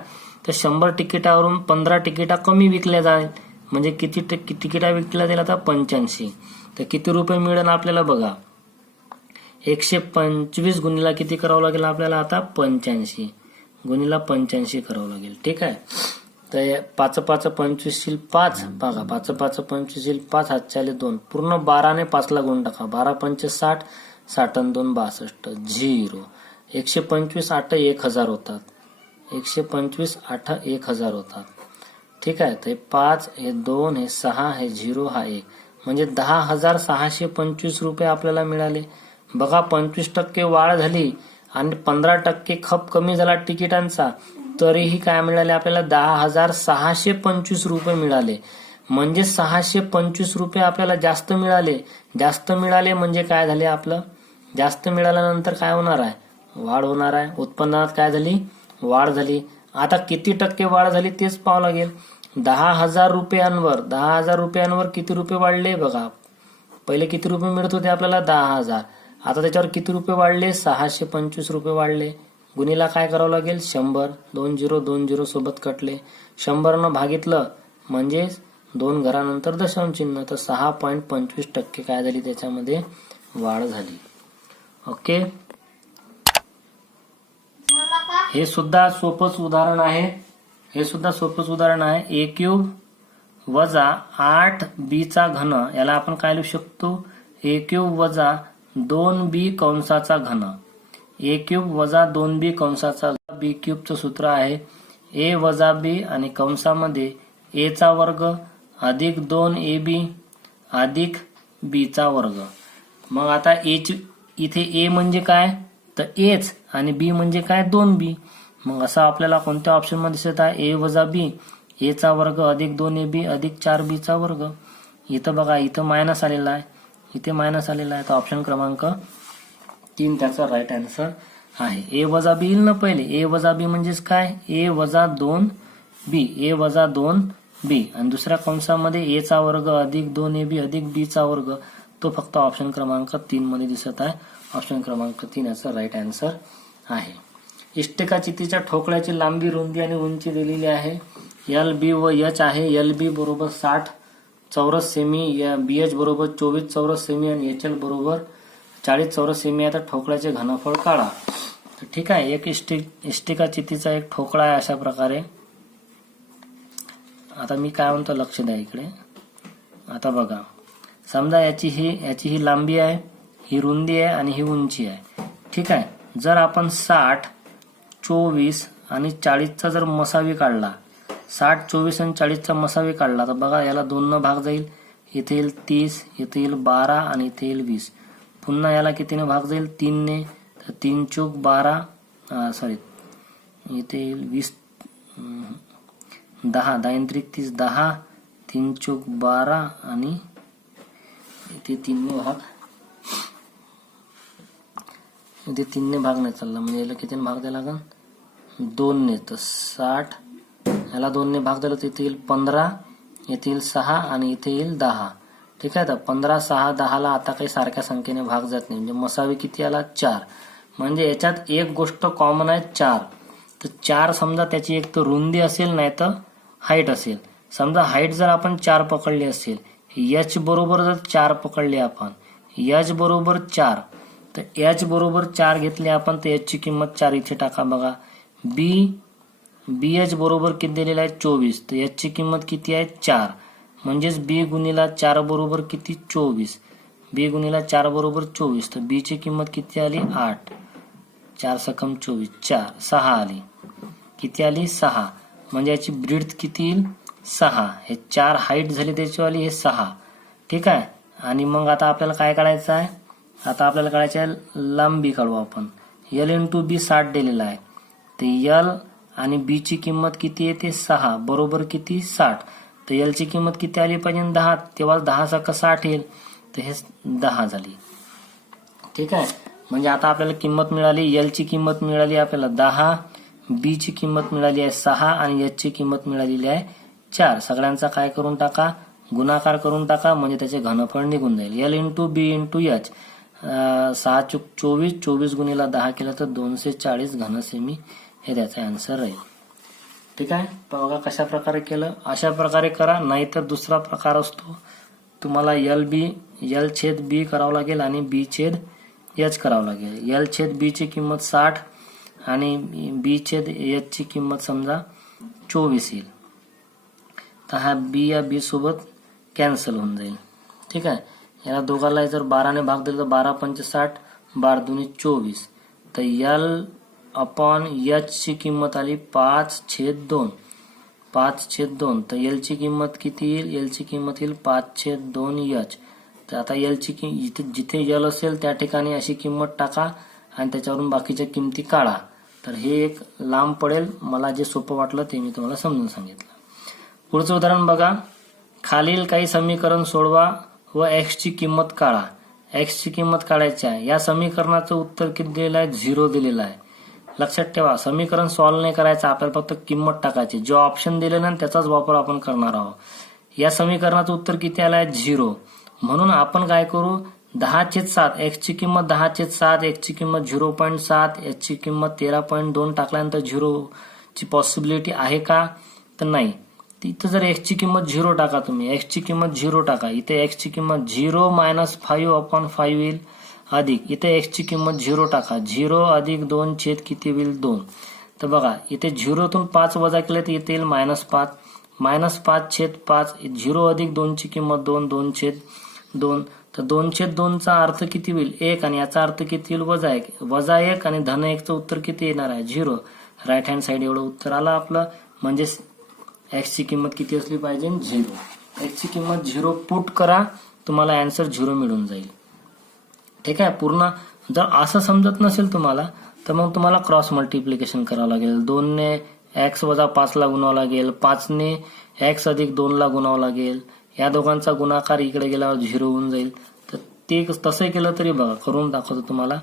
तर 100 तिकिटावरून 15 तिकिटा कमी विकल्या जाईल. म्हणजे किती तिकिटा विकल्या जाईल आता, 85. तर किती रुपये मिळेल आपल्याला बघा, 125 गुणिला किती करावं लागेल आपल्याला आता, 85 गुणिला 85 करावं लागेल. ठीक आहे. तर 5 5 25 5 बघा, 5 5 25 5 हातच्याले 2 पूर्ण 12 ने 5 ला गुण टाका. 12 5 60 60 आणि 2 62 0. 125 8 1000 होतात. 125 8 1000 होतात. ठीक आहे. तर 5 हे 2 हे 6 हे 0 हा 1 म्हणजे 10,625 रुपये आपल्याला मिळाले. बघा 25% वाढ झाली आणि 15% खप कमी झाला तिकिटांचा, तरीही काय मिळाले आपल्याला, 10,625 रुपये मिळाले. म्हणजे 625 रुपये आपल्याला जास्त मिळाले. जास्त मिळाले म्हणजे काय झाले, आपलं जास्त मिळाल्यानंतर काय होणार आहे, वाढ होणार आहे. उत्पन्नात काय झाली, वाढ झाली. आता किती टक्के वाढ झाली तेच पाहावं लागेल. 10,000 रुपयांवर किती रुपये वाढले बघा. पहिले किती रुपये मिळत होते आपल्याला, 10,000. आता त्याच्यावर किती रुपये वाढले, 625 रुपये वाढले. गुणीला काय करावं लागेल 100, 2 0 सोबत कटले, 100 न भागितलं म्हणजे 2 घरानंतर दशांश चिन्ह, तर 6.25% काय झाली त्याच्यामध्ये वाढ झाली. ओके, हे सुद्धा सोपंच उदाहरण आहे. a क्यूब वजा 8b चा घन, याला आपण काय लिहू शकतो a क्यूब वजा 2b कंसाचा घन. a क्यूब वजा 2b कंसाचा b क्यूबचं सूत्र आहे a वजा b आणि कंसामध्ये a चा वर्ग अधिक 2ab अधिक b चा वर्ग. मग आता इथे a म्हणजे काय तर aच आणि b म्हणजे काय 2b. मग असं आपल्याला कोणत्या ऑप्शन मध्ये दिसत आहे a वजा b, a चा वर्ग अधिक 2ab अधिक 4b चा वर्ग. इथं बघा इथं मायनस आलेला आहे, इथे मायनस आलेला आहे, तर ऑप्शन क्रमांक 3 त्याचा राईट आन्सर आहे. a वजा b येईल ना पहिले, a वजा b म्हणजेच काय a वजा 2b, a वजा 2b आणि दुसऱ्या कंसामध्ये a चा वर्ग अधिक 2ab अधिक b चा वर्ग, तो फक्त ऑप्शन क्रमांक 3 मध्ये दिसत आहे. ऑप्शन क्रमांक 3 याचा राईट आन्सर आहे. इष्टिकाचितीच्या ठोकळ्याची लांबी, रुंदी आणि उंची दिलेली आहे. एल बी व एच आहे. एल बी बरोबर 60 चौरस सेमी, BH बरोबर 24 चौरस सेमी आणि HL बरोबर 40 चौरस सेमी. आता ठोकळ्याचे घनफळ काढा. तर ठीक आहे, एक इष्टिकाचितीचा एक ठोकळा आहे अशा प्रकारे. आता मी काय म्हणतो लक्ष द्या इकडे. आता बघा, समजा याची ही लांबी आहे, ही रुंदी आहे आणि ही उंची आहे. ठीक आहे, जर आपण 60, 24 आणि 40चा जर मसावी काढला, 60, 24 आणि 40चा मसावी काढला तर बघा याला 2 न भाग जाईल. इथे येईल 30, इथे येईल 12 आणि इथे येईल 20. पुन्हा याला कितीने भाग जाईल 3 ने, तर 3 चूक 12, इथे येईल 20, 10, 10 त्रिक 30, 10, 3 चूक 12 आणि इथे 3 ने भाग, इथे 3 ने भाग नाही चालला म्हणजे याला कितीने भाग द्यायला लागेल 2 ने. तर 60, याला 2 ने भाग दिला तर इथे येईल 15, इथे येईल 6 आणि इथे येईल 10. ठीक आहे, तर 15, 6, 10 ला आता काही सारख्या संख्येने भाग जात नाही, म्हणजे मसावी किती आला 4. म्हणजे याच्यात एक गोष्ट कॉमन आहे 4. तर 4 समजा त्याची एक तर रुंदी असेल नाही तर हाईट असेल. समजा हाईट जर आपण 4 पकडली असेल, h बरोबर जर 4 पकडली आपण, h बरोबर 4, तर h बरोबर 4 घेतले आपण तर h ची किंमत 4 इथे टाका. बघा BH बरोबर किती दिलेला आहे 24, तर h ची किंमत किती आहे 4. म्हणजेच b गुणिला 4 बरोबर किती 24, b गुणिला 4 बरोबर 24, तर b ची किंमत किती आली 8, 4 सकम 24, 4, 6 आली. किती आली 6. म्हणजे याची ब्रीड्थ किती येईल 6. हे 4 हाईट झाली त्याची वाली, हे 6. ठीक आहे, आणि मग आता आपल्याला काय काढायचं आहे, आता आपल्याला काढायचं आहे लांबी काढू आपण. L इंटू बी 60 दिलेला आहे, तर L आणि B ची किंमत किती येते 6 बरोबर किती 60. तर L ची किंमत किती आली पाहिजे 10, तेव्हा 10 सक 60 येईल, तर हे 10 झाली. ठीक आहे, म्हणजे आता आपल्याला किंमत मिळाली, L ची किंमत मिळाली आपल्याला 10, B ची किंमत मिळाली आहे 6 आणि H ची किंमत मिळालेली आहे 4. सगळ्यांचा काय करून टाका, गुणाकार करून टाका, म्हणजे त्याचे घनफळ निघून जाईल. L इंटू बी इंटू H, 6 चूक 24, 24 गुणिला 10 केलं तर 240 घन सेमी हे त्याचा आन्सर राहील. ठीक आहे, बघा कशा प्रकारे केलं, अशा प्रकारे करा. नाहीतर दुसरा प्रकार असतो, तुम्हाला L छेद B करावं लागेल आणि B छेद H करावं लागेल. L छेद B ची किंमत 60 आणि B छेद H ची किंमत समजा 24 येईल, तर हा B या B सोबत कॅन्सल होऊन जाईल. ठीक आहे, याला दोघांना जर 12 ने भाग दिला तर 12 पंच 60, 12 दुनी 24, तर L अपॉन H ची किंमत आली 5/2, 5/2. तर L ची किंमत किती येईल, L ची किंमत येईल 5/2H. तर आता L ची जिथे L असेल त्या ठिकाणी अशी किंमत टाका आणि त्याच्यावरून बाकीच्या किमती काढा. तर हे एक लांब पडेल, मला जे सोपं वाटलं ते मी तुम्हाला समजून सांगितलं. पुढचं उदाहरण बघा. खालील काही समीकरण सोडवा व x ची किंमत काढा. x ची किंमत काढायची आहे. या समीकरणाचं उत्तर किती दिलेलं आहे 0 दिलेलं आहे. लक्षात ठेवा, समीकरण सॉल्व्ह नाही करायचं, आपल्याला फक्त किंमत टाकायची. जे ऑप्शन दिले ना त्याचाच वापर आपण करणार आहोत. या समीकरणाचं उत्तर किती आलं आहे 0. म्हणून आपण काय करू, 10/7 x ची किंमत 10/7, x ची किंमत 0.7, h ची किंमत 13.2 टाकल्यानंतर 0 ची पॉसिबिलिटी आहे का? तर नाही. इथं जर x ची किंमत 0 टाका तुम्ही, x ची किंमत 0 टाका, इथे x ची किंमत 0 - 5/5 येईल, अधिक इथे x ची किंमत 0 टाका, 0 + 2 छेद किती होईल 2. तर बघा इथे 0तून 5 वजा केले तर इथे येईल -5, -5/5, 0 + 2 ची किंमत 2, 2/2. तर 2/2 चा अर्थ किती होईल 1, आणि याचा अर्थ किती होईल -1, -1 आणि -1 चं उत्तर किती येणार आहे 0. राईट हँड साइड एवढं उत्तर आलं आपलं. म्हणजे x ची किंमत किती असली पाहिजे 0. x ची किंमत 0 पुट करा, तुम्हाला आन्सर 0 मिळून जाईल. ठीक आहे. पूर्ण जर असं समजत नसेल तुम्हाला तर मग तुम्हाला क्रॉस मल्टिप्लिकेशन करावं लागेल. 2 ने x - 5 ला गुणावं लागेल, 5 ने x + 2 ला गुणावं लागेल. या दोघांचा गुणाकार इकडे गेल्यावर 0 होऊन जाईल. तर ते तसं केलं तरी बघा करून दाखवतो तुम्हाला.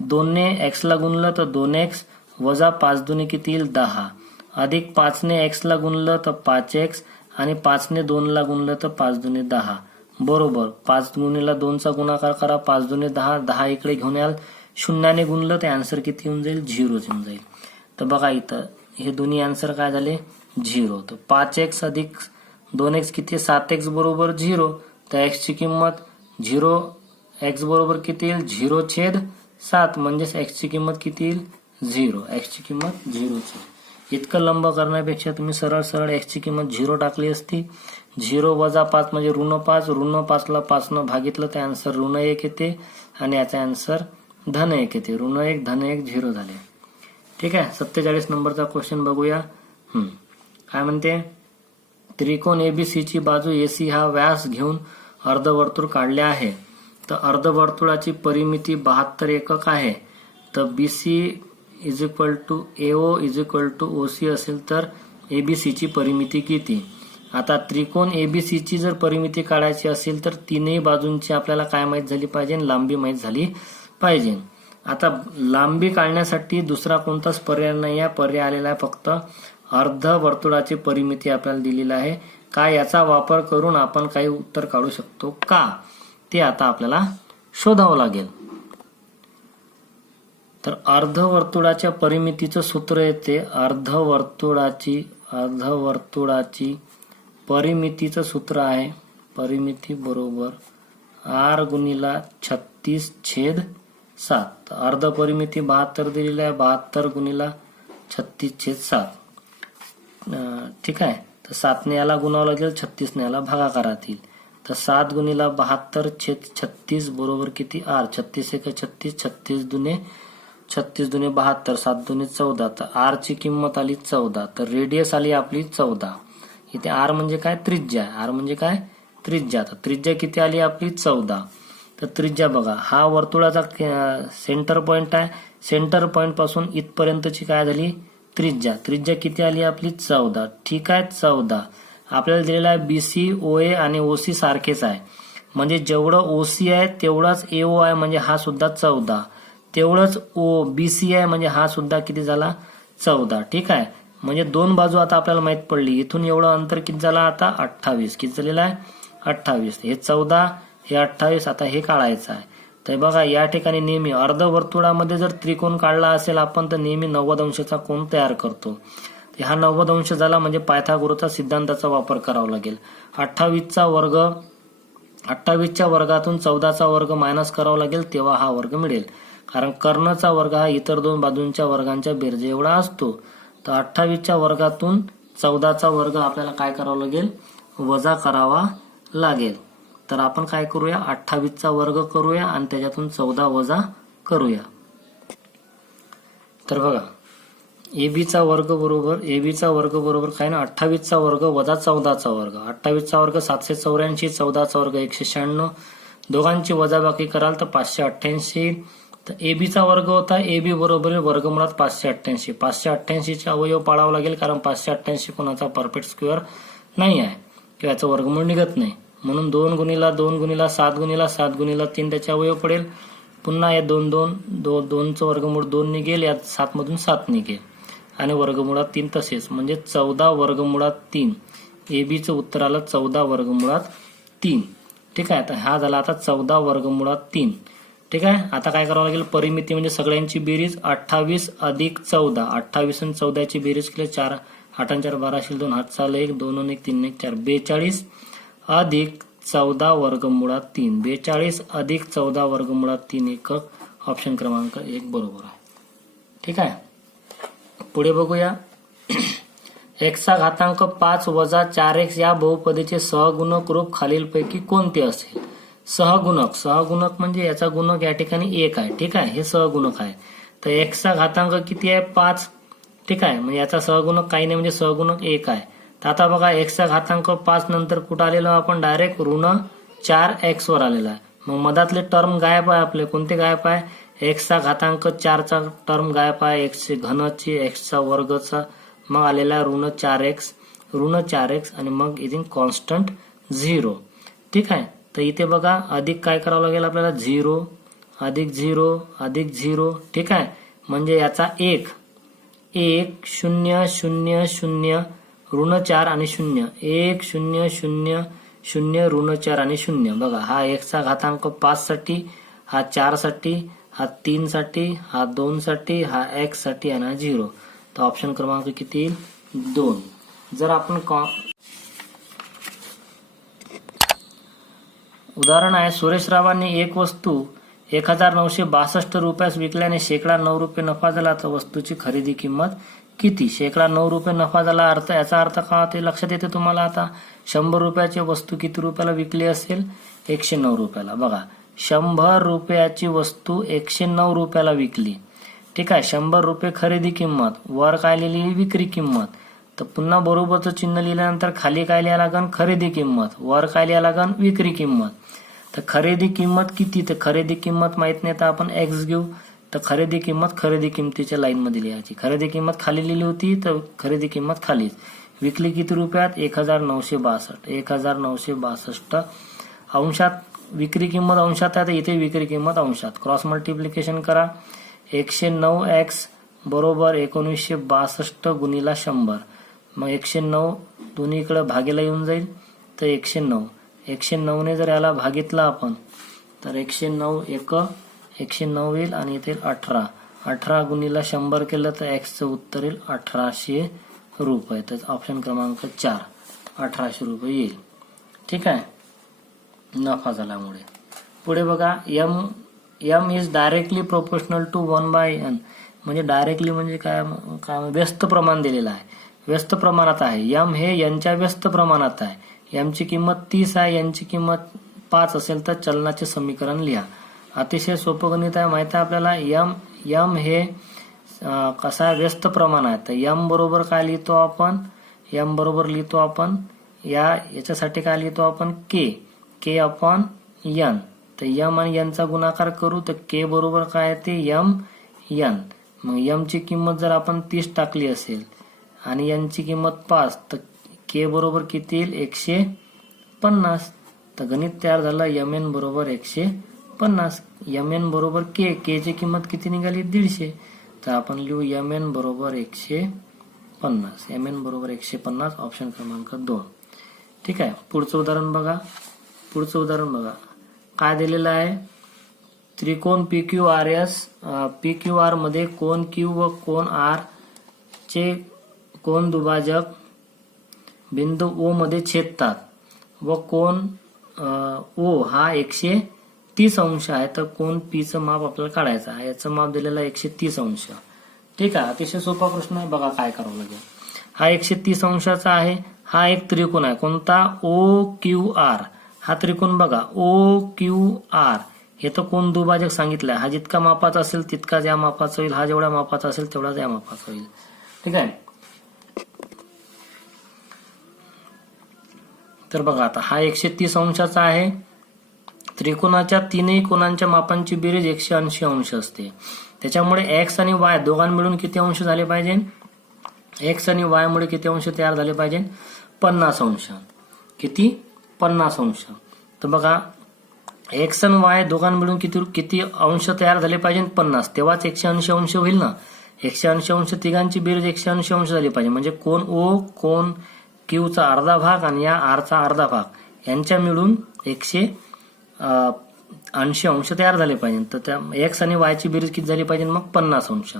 2 ने x ला गुणलं तर 2x वजा 5 दुने किती येईल 10, अधिक 5 ने x ला गुणलं तर 5x, आणि 5 ने 2 ला गुणलं तर 5 दुने 10, बरोबर 5 गुणिला 2 चा गुणाकार करा, 5 दुने 10, 10 इकडे घेऊन याल, 0 ने गुणलं तर आन्सर किती होऊन जाईल 0 येऊन जाईल. तर बघा इथं हे दोन्ही आन्सर काय झाले 0. तर 5x अधिक 2x किती 7x बरोबर 0. तर x ची किंमत 0, x बरोबर किती येईल 0/7, म्हणजेच x ची किंमत किती येईल 0. x ची किंमत 0 इतकं लंब करण्यापेक्षा तुम्ही सरळ सरळ x ची किंमत 0 टाकली असती. 0 - 5 म्हणजे -5, -5 ला 5 न भागितलं तर आन्सर -1 येते, आणि याचा आन्सर -1 येते. -1 -1 0 झाले. ठीक आहे. 47 नंबरचा क्वेश्चन बघूया. काय म्हणते, त्रिकोण ABC ची बाजू AC हा व्यास घेऊन अर्धवर्तुळ काढले आहे. तर अर्धवर्तुळाची परिमिती 72 एकक आहे. तर BC = AO = OC असेल तर ABC ची परिमिती किती? आता त्रिकोण ABC ची जर परिमिती काढायची असेल तर तीनही बाजूंची आपल्याला काय माहित झाली पाहिजे, लांबी माहित झाली पाहिजे. आता लांबी काढण्यासाठी दुसरा कोणताच पर्याय नाही आहे. पर्याय आलेला आहे फक्त अर्धवर्तुळाची परिमिती आपल्याला दिलेली आहे. काय याचा वापर करून आपण काही उत्तर काढू शकतो का, ते आता आपल्याला शोधावं लागेल. तर अर्धवर्तुळाच्या परिमितीचं सूत्र येते, अर्धवर्तुळाची परिमितीचं सूत्र आहे, परिमिती बरोबर r × 36/7. अर्ध परिमिती 72 दिलेली आहे, 72 × 36/7. ठीक आहे. तर 7 ने याला गुणावं लागेल, 36 ने याला भागाकारात येईल. तर 7 × 72/36 बरोबर किती r, 36 × 36, 36 दुने 72, 7 दुने 14. तर r ची किंमत आली 14. तर रेडियस आली आपली 14. इथे r म्हणजे काय त्रिज्या, r म्हणजे काय त्रिज्या. तर त्रिज्या किती आली आपली 14. तर त्रिज्या बघा, हा वर्तुळाचा सेंटर पॉइंट आहे, सेंटर पॉइंट पासून इथपर्यंतची काय झाली त्रिज्या, त्रिज्या किती आली आपली 14. ठीक आहे. 14 आपल्याला दिलेला आहे. BC, OA आणि OC सारखेच आहे, म्हणजे जेवढं OC आहे तेवढाच AO आहे, म्हणजे हा सुद्धा 14. तेवढंच BC आहे, म्हणजे हा सुद्धा किती झाला 14. ठीक आहे. म्हणजे दोन बाजू आता आपल्याला माहित पडली. इथून एवढं अंतर किती झाला आता 28. किती झालेलं आहे 28. हे 14, हे 28. आता हे काढायचं आहे. तर बघा या ठिकाणी नेहमी अर्धवर्तुळामध्ये जर त्रिकोण काढला असेल आपण तर नेहमी 90 अंशाचा कोन तयार करतो. हा 90 अंश झाला म्हणजे पायथागोरसचा सिद्धांताचा वापर करावा लागेल. 28चा वर्गातून 14चा वर्ग मायनस करावा लागेल, तेव्हा हा वर्ग मिळेल. कारण कर्णचा वर्ग हा इतर दोन बाजूंच्या वर्गांच्या बेरजे एवढा असतो. तर 28च्या वर्गातून 14चा वर्ग आपल्याला काय करावा लागेल, वजा करावा लागेल. तर आपण काय करूया, 28चा वर्ग करूया आणि त्याच्यातून 14 वजा करूया. तर बघा एबीचा वर्ग बरोबर काय ना 28चा वर्ग वजा 14चा वर्ग. 28चा वर्ग 784, 14चा वर्ग 196. दोघांची वजाबाकी कराल तर 588. तर एबीचा वर्ग होता, एबी बरोबर वर्गमुळात 588. 588 चे अवयव पाळावं लागेल, कारण 588 कोणाचा परफेक्ट स्क्वेअर नाही आहे किंवा याचं वर्गमूळ निघत नाही. म्हणून 2 × 2 × 7 × 7 × 3 त्याचे अवयव पडेल. पुन्हा या 2चं वर्गमूळ 2 निघेल, यात 7 मधून 7 निघेल आणि वर्गमुळात 3 तसेच, म्हणजे 14 वर्गमुळात 3. एबीचं उत्तर आलं 14 वर्गमुळात 3. ठीक आहे. तर हा झाला आता 14 वर्गमुळात 3. ठीक आहे. आता काय करावं लागेल, परिमिती म्हणजे सगळ्यांची बेरीज 28 अधिक 14. 28 आणि 14ची बेरीज केली 4 8 4 12 2 हात चाल 1 2 1 3 1 4 42 अधिक 14 वर्गमुळात 3. 42 अधिक 14 वर्गमुळात 3 एक ऑप्शन क्रमांक 1 बरोबर आहे. ठीक आहे. पुढे बघूया. x चा घातांक 5 वजा 4x या बहुपदीचे सहगुणक रूप खालीलपैकी कोणते असेल? सहगुणक म्हणजे याचा गुणक या ठिकाणी 1 आहे. ठीक आहे. हे सहगुणक आहे. तर x चा घातांक किती आहे? 5. ठीक आहे. म्हणजे याचा सहगुणक काही नाही, म्हणजे सहगुणक 1 आहे. तर आता बघा x चा घातांक 5 नंतर कुठं आलेलो आपण डायरेक्ट ऋण 4x वर आलेला आहे. मग मधातले टर्म गायब आहे आपले. कोणते गायब आहे? x चा घातांक 4 चा टर्म गायब आहे, x चे घनची, x चा वर्गचा, मग आलेला ऋण 4x आणि मग इथे कॉन्स्टंट 0. ठीक आहे. तर इथे बघा अधिक काय करावं लागेल आपल्याला? 0 अधिक 0 अधिक 0. ठीक आहे. म्हणजे याचा 1 0 0 0 ऋण 4 आणि 0 1 0 0 0 ऋण 4 आणि 0. बघा हा x चा घातांक 5 साठी, हा 4 साठी, हा 3 साठी, हा 2 साठी, हा x साठी आणि हा 0. तर ऑप्शन क्रमांक किती येईल? 2. जर आपण उदाहरण आहे, सुरेशरावांनी एक वस्तू 1962 रुपयास विकल्याने शेकडा 9 रुपये नफा झाला, तर वस्तूची खरेदी किंमत किती? शेकडा 9 रुपये नफा झाला, याचा अर्थ का ते लक्षात येते तुम्हाला? आता 100 रुपयाची वस्तू किती रुपयाला विकली असेल? 109 रुपयाला. बघा 100 रुपयाची वस्तू 109 रुपयाला विकली. ठीक आहे. 100 रुपये खरेदी किंमत, वर काय लिहिली? विक्री किंमत. तर पुन्हा बरोबरचं चिन्ह लिहिल्यानंतर खाली काय लिहायला लागन? खरेदी किंमत. वर काय लिहायला लागन? विक्री किंमत. तर खरेदी किंमत किती? तर खरेदी किंमत माहित नाही तर आपण x घेऊ. तर खरेदी किंमतीच्या लाईन मध्ये लिहायची. खरेदी किंमत खाली लिहिली होती तर खरेदी किंमत खालीच. विकली किती रुपयात? 1962. 1962 अंशात विक्री किंमत अंशात आहे, तर इथे विक्री किंमत अंशात. क्रॉस मल्टिप्लिकेशन करा. 109x बरोबर 1962 गुणिला 100. मग 109 दोन्हीकडे भागेला येऊन जाईल, तर 109 ने जर याला भागितला आपण तर 109 109 येईल आणि इथे 18 गुणिला 100 केलं तर x चं उत्तर येईल 1800 रुपये. तर ऑप्शन क्रमांक 4 1800 रुपये येईल. ठीक आहे. नफा झाल्यामुळे. पुढे बघा, m is directly proportional to 1/n. म्हणजे डायरेक्टली म्हणजे काय? व्यस्त प्रमाण दिलेलं आहे, व्यस्त प्रमाणात आहे. m हे यांच्या व्यस्त प्रमाणात आहे. m ची किंमत 30 आहे, n ची किंमत 5 असेल तर चलनाचे समीकरण लिहा. अतिशय सोपं गणित आहे, माहिती आहे आपल्याला. m हे कसा व्यस्त प्रमाण आहे, तर m बरोबर काय लिहितो आपण? m बरोबर लिहितो आपण याच्यासाठी काय लिहितो आपण? k upon n. तर m आणि n चा गुणाकार करू तर k बरोबर काय येते? m. मग m ची किंमत जर आपण 30 टाकली असेल आणि n ची किंमत 5, तर k बरोबर किती येईल? 150. तर गणित तयार झालं. mn बरोबर 150. mn बरोबर k ची किंमत किती निघाली? 150. तर आपण लिहू mn बरोबर 150. mn बरोबर 150 ऑप्शन क्रमांक 2. ठीक आहे. पुढचं उदाहरण बघा. काय दिलेलं आहे? त्रिकोण PQR मध्ये कोन Q व कोन R चे कोन दुभाजक बिंदू O मध्ये छेदतात व कोन O हा 130 अंश आहे, तर कोन P चं माप आपल्याला काढायचं आहे. याचं माप दिलेलं आहे 130 अंश. ठीक आहे. अतिशय सोपा प्रश्न आहे. बघा काय करावं लागेल. हा 130 अंशाचा आहे. हा एक त्रिकोण आहे. कोणता? OQR. हा त्रिकोण बघा OQR. हे तर कोण दुभाजक सांगितलंय. हा जितका मापाचा असेल तितकाच या मापाचा होईल, हा जेवढा मापाचा असेल तेवढाच या मापाचा होईल. ठीक आहे. तर बघा आता हा 130 अंशाचा आहे. त्रिकोणाच्या तीनही कोणांच्या मापांची बेरीज 180 अंश असते. त्याच्यामुळे x आणि y दोघां मिळून किती अंश झाले पाहिजे? x आणि y मुळे किती अंश तयार झाले पाहिजे? 50 अंश. किती? 50 अंश. तर बघा x आणि y दोघां मिळून किती अंश तयार झाले पाहिजे? 50. तेव्हाच 180 अंश होईल ना. 180 अंश तिघांची बेरीज 180 अंश झाली पाहिजे. म्हणजे कोन O, कोन Q चा अर्धा भाग आणि या R चा अर्धा भाग यांच्या मिळून 180 अंश तयार झाले पाहिजे. तर त्या एक्स आणि वाय ची बेरीज किती झाली पाहिजे? मग 50 अंश.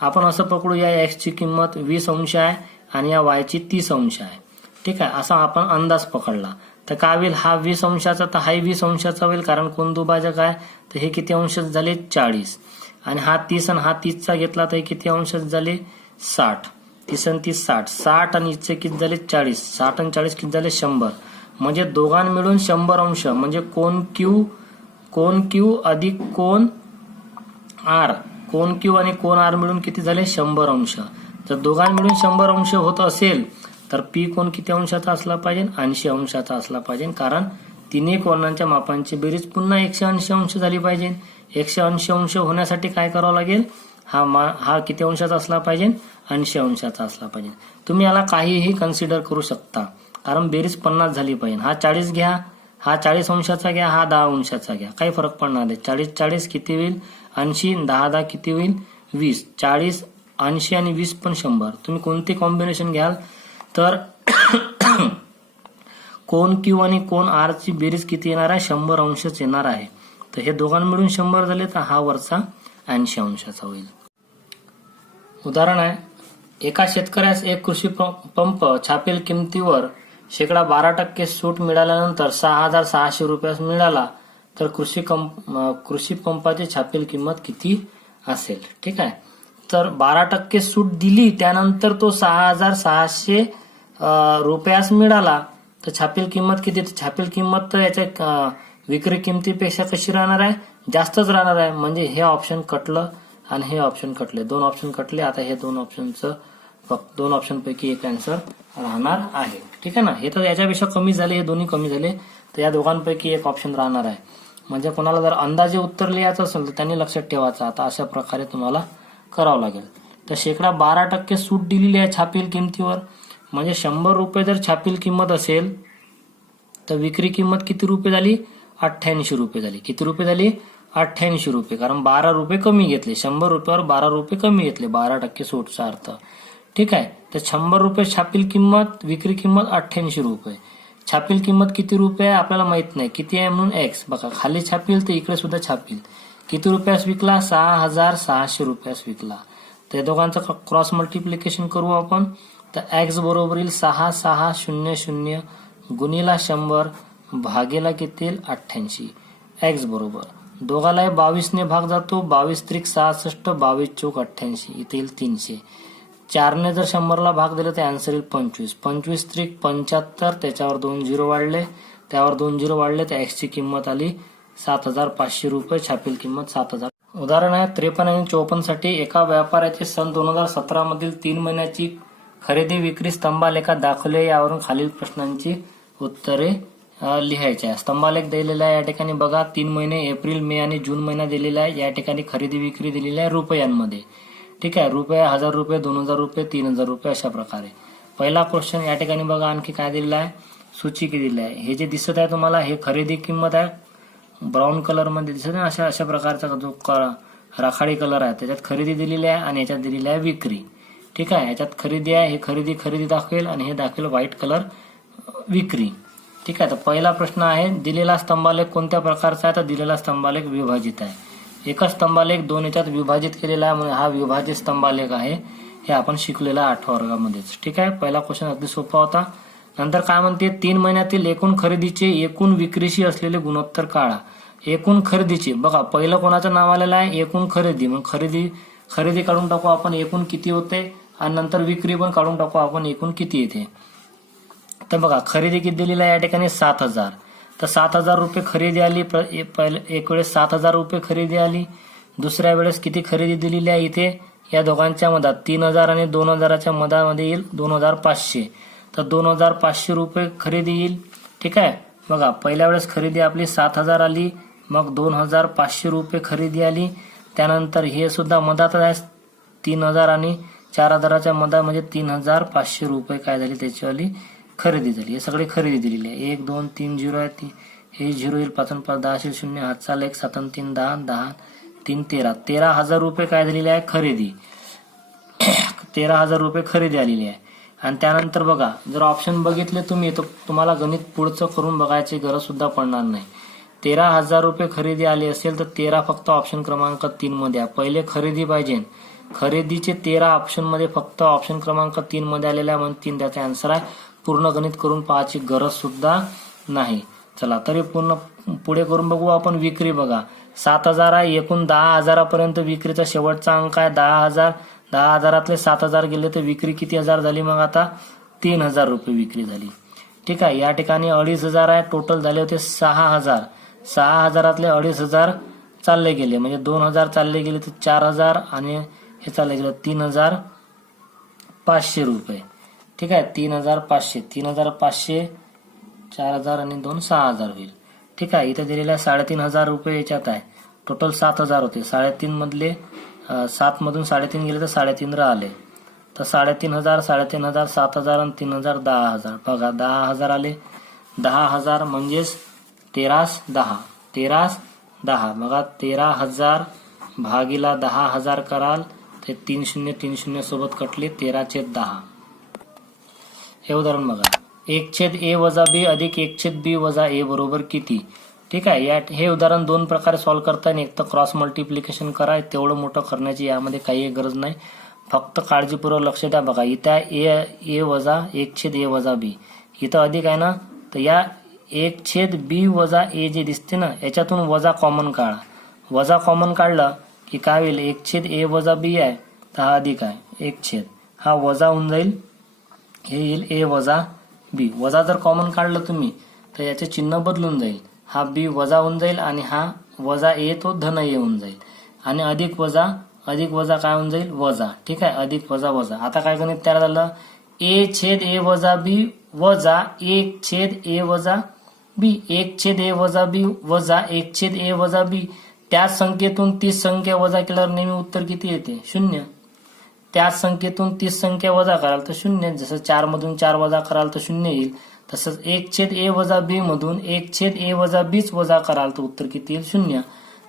आपण असं पकडू, या एक्स ची किंमत 20 अंश आहे आणि या वाय ची 30 अंश आहे. ठीक आहे, असा आपण अंदाज पकडला. तर काय होईल? हा 20 अंशाचा तर हाही 20 अंशाचा होईल, कारण कोण दुभाजक आहे. तर हे किती अंश झाले? 40. आणि हा 30 आणि हा 30चा घेतला तर हे किती अंश झाले? 60. 30 आणि 30 60. 60 आणि इथचे किती झाले? 40. 60 आणि 40 किती झाले? 100. म्हणजे दोघां मिळून 100 अंश, म्हणजे कोण क्यू अधिक कोण आर, कोण क्यू आणि कोण आर मिळून किती झाले? 100 अंश. जर दोघां मिळून 100 अंश होत असेल तर पी कोण किती अंशाचा असला पाहिजे? 80 अंशाचा असला पाहिजे, कारण तिन्ही कोणांच्या मापांची बेरीज पुन्हा 180 अंश झाली पाहिजे. 180 अंश होण्यासाठी काय करावं लागेल? हा किती अंशाचा असला पाहिजे? 80 अंशाचा असला पाहिजे. तुम्ही याला काहीही कन्सिडर करू शकता, कारण बेरीज 50 झाली पाहिजे. हा 40 घ्या, हा 40 अंशाचा घ्या, हा 10 अंशाचा घ्या, काही फरक पडणार नाही. 40 किती होईल? 80. 10 किती होईल? 20. 40, 80 आणि 20 पण 100. तुम्ही कोणते कॉम्बिनेशन घ्याल तर कोण क्यू आणि कोण आर ची बेरीज किती येणार आहे? 100 अंशच येणार आहे. तर हे दोघां मिळून 100 झाले, तर हा वरचा 80 अंशाचा होईल. उदाहरण आहे, एका शेतकऱ्यास एक कृषी पंप छापील किमतीवर 12% सूट मिळाल्यानंतर 6,600 रुपयास मिळाला, तर कृषी पंपाची छापील किंमत किती असेल? ठीक आहे, तर 12% सूट दिली, त्यानंतर तो 6,600 रुपयास मिळाला, तर छापील किंमत किती? छापील किंमत तर याच्या विक्री किमतीपेक्षा कशी राहणार आहे? जास्तच राहणार आहे. म्हणजे हे ऑप्शन कटलं आणि हे ऑप्शन कटले, 2 ऑप्शन कटले. आता हे 2 ऑप्शन पैकी एक आन्सर राहणार आहे. ठीक आहे ना. हे तर याच्यापेक्षा कमी झाले, हे दोन्ही कमी झाले, तर या दोघांपैकी एक ऑप्शन राहणार आहे. म्हणजे कोणाला जर अंदाजे उत्तर लिहायचं असेल तर त्यांनी लक्षात ठेवायचं. आता अशा प्रकारे तुम्हाला करावं लागेल. तर 12% सूट दिलेली आहे छापील किमतीवर, म्हणजे 100 रुपये जर छापील किंमत असेल तर विक्री किंमत किती रुपये झाली? 88 रुपये झाली. किती रुपये झाली? 88 रुपये, कारण 12 रुपये कमी घेतले. 100 रुपयावर 12 रुपये कमी घेतले, 12% सूटचा अर्थ. ठीक आहे, तर 100 रुपये छापील किंमत, विक्री किंमत 88 रुपये. छापील किंमत किती रुपये आहे आपल्याला माहित नाही, किती आहे म्हणून एक्स. बघा, खाली छापील तर इकडे सुद्धा छापील. किती रुपयास विकला? 6,600 रुपयास विकला. तर दोघांचं क्रॉस मल्टिप्लिकेशन करू आपण. तर एक्स बरोबर येईल 6,600 गुणिला 100 भागेला किती येईल? 88. एक्स बरोबर दोघालाही 22 ने भाग जातो, 22 त्रिक 66, 22 चौक 88, इथे येईल 300. 4 ने जर 100 ला भाग दिला तर आन्सर येईल 25. 25 त्रिक 75, त्याच्यावर 2 झिरो वाढले, त्यावर 2 झिरो वाढले, तर एक्स ची किंमत आली 7,500 रुपये. छापील किंमत 7,000. उदाहरण आहे 53 आणि 54 साठी. एका व्यापाऱ्याचे सन 2017 मधील 3 महिन्याची खरेदी विक्री स्तंभालेखात दाखवले. यावरून खालील प्रश्नांची उत्तरे लिहायची आहे. स्तंभालेख दिलेला आहे या ठिकाणी बघा. 3 महिने एप्रिल, मे आणि जून महिना दिलेला आहे. या ठिकाणी खरेदी विक्री दिलेली आहे रुपयांमध्ये. ठीक आहे, रुपये 1000 रुपये, 2000 रुपये, 3000 रुपये, अशा प्रकारे. पहिला क्वेश्चन या ठिकाणी बघा, आणखी काय दिलेला आहे? सूची दिलेली आहे. हे जे दिसत आहे तुम्हाला, हे खरेदी किंमत आहे, ब्राऊन कलर मध्ये दिसत आहे. अशा प्रकारचा जो राखाडी कलर आहे त्याच्यात खरेदी दिलेली आहे आणि याच्यात दिलेली आहे विक्री. ठीक आहे, याच्यात खरेदी आहे, हे खरेदी दाखवेल आणि हे दाखवेल व्हाईट कलर विक्री. ठीक आहे, तर पहिला प्रश्न आहे, दिलेला स्तंभालेख कोणत्या प्रकारचा आहे? तर दिलेला स्तंभालेख विभाजित आहे. एकच स्तंभालेख 2 याच्यात विभाजित केलेला आहे, म्हणजे हा विभाजित स्तंभालेख आहे. हे आपण शिकलेला 8व्या वर्गामध्येच. ठीक आहे, पहिला क्वेश्चन अगदी सोपा होता. नंतर काय म्हणते? 3 महिन्यातील एकूण खरेदीचे एकूण विक्रीशी असलेले गुणोत्तर काढा. एकूण खरेदीचे बघा, पहिलं कोणाचं नाव आलेलं आहे? एकूण खरेदी. मग खरेदी काढून टाकू आपण, एकूण किती होते, आणि नंतर विक्री पण काढून टाकू आपण, एकूण किती येते. तर बघा, खरेदी किती दिलेली आहे या ठिकाणी? 7,000. तर 7,000 रुपये खरेदी आली. एक वेळेस 7,000 रुपये खरेदी आली. दुसऱ्या वेळेस किती खरेदी दिलेली आहे इथे? या दोघांच्या मधात 3,000 आणि 2,000च्या मधामध्ये येईल 2,500. तर 2,500 रुपये खरेदी येईल. ठीक आहे, बघा, पहिल्या वेळेस खरेदी आपली 7,000 आली, मग 2,500 रुपये खरेदी आली. त्यानंतर हे सुद्धा मधात आहे, 3,000 आणि 4,000च्या मधा, म्हणजे 3,500 रुपये काय झाली? त्याचीवाली खरेदी झाली. हे सगळे खरेदी दिलेली आहे. 1 2 3 झिरो आहे, हे झिरो येईल, 5 5 10 0, हात चाल 1 7 3 10 10 3 13. 13,000 रुपये काय झालेली आहे? खरेदी. 13,000 रुपये खरेदी आलेली आहे. आणि त्यानंतर बघा, जर ऑप्शन बघितले तुम्ही तर तुम्हाला गणित पुढचं करून बघायची गरज सुद्धा पडणार नाही. 13,000 रुपये खरेदी आली असेल तर 13 फक्त ऑप्शन क्रमांक 3 मध्ये आहे. पहिले खरेदी पाहिजे. खरेदीचे 13 ऑप्शन मध्ये फक्त ऑप्शन क्रमांक 3 मध्ये आलेला आहे, म्हणून 3 त्याचा आन्सर आहे. पूर्ण गणित करून पाहायची गरज सुद्धा नाही. चला तरी पुढे करून बघू आपण. विक्री बघा, 7,000 आहे. एकूण 10,000 विक्रीचा शेवटचा अंक आहे 10,000. 10,000 7,000 गेले तर विक्री किती हजार झाली? मग आता 3,000 रुपये विक्री झाली. ठीक आहे. या ठिकाणी 2,500 आहे. टोटल झाले होते 6,000. 6,000 2,500 चालले गेले, म्हणजे 2,000 चालले गेले तर 4,000 आणि हे चालले गेलं 3,500 रुपये. ठीक आहे. 3,500 4,000 आणि 2 6,000 होईल. ठीक आहे. इथे दिलेल्या 3,500 रुपये याच्यात आहे. टोटल 7,000 होते. 3.5 मधले 7 मधून 3.5 गेले तर 3.5 राहिले. तर 3,500 7,000 आणि 3,000 10,000. बघा 10,000 आले. 10,000 म्हणजेच 13,10. बघा 13,000 भागीला 10,000 कराल ते 3 शून्य सोबत कटले 13/10. हे उदाहरण बघा. 1/a वजा b अधिक 1/b वजा a बरोबर किती? ठीक आहे. हे उदाहरण 2 प्रकारे सॉल्व्ह करता येईल. एक तर क्रॉस मल्टिप्लिकेशन करा. तेवढं मोठं करण्याची यामध्ये काही गरज नाही. फक्त काळजीपूर्वक लक्ष द्या. बघा इथं a वजा 1/a वजा b, इथं अधिक आहे ना, तर या 1/b वजा a जे दिसते ना, याच्यातून वजा कॉमन काढा. वजा कॉमन काढलं की काय होईल? 1/a वजा b आहे तर हा अधिक आहे. 1 हा वजा होऊन जाईल, हे येईल a वजा b. वजा जर कॉमन काढलं तुम्ही तर याचे चिन्ह बदलून जाईल. हा b वजा होऊन जाईल आणि हा वजा a तो धन a होऊन जाईल. आणि अधिक वजा काय होऊन जाईल? वजा. ठीक आहे. अधिक वजा वजा. आता काय गणित तयार झालं? a/a वजा b वजा 1/a वजा b. 1/a वजा b वजा 1/a वजा b. त्याच संख्येतून 30 संख्या वजा केल्यावर नेहमी उत्तर किती येते? 0. त्याच संख्येतून 30 संख्या वजा कराल तर 0. जसं 4 मधून 4 वजा कराल तर 0 येईल. तसंच 1/a वजा b मधून 1/a वजा bच वजा कराल तर उत्तर किती येईल? 0.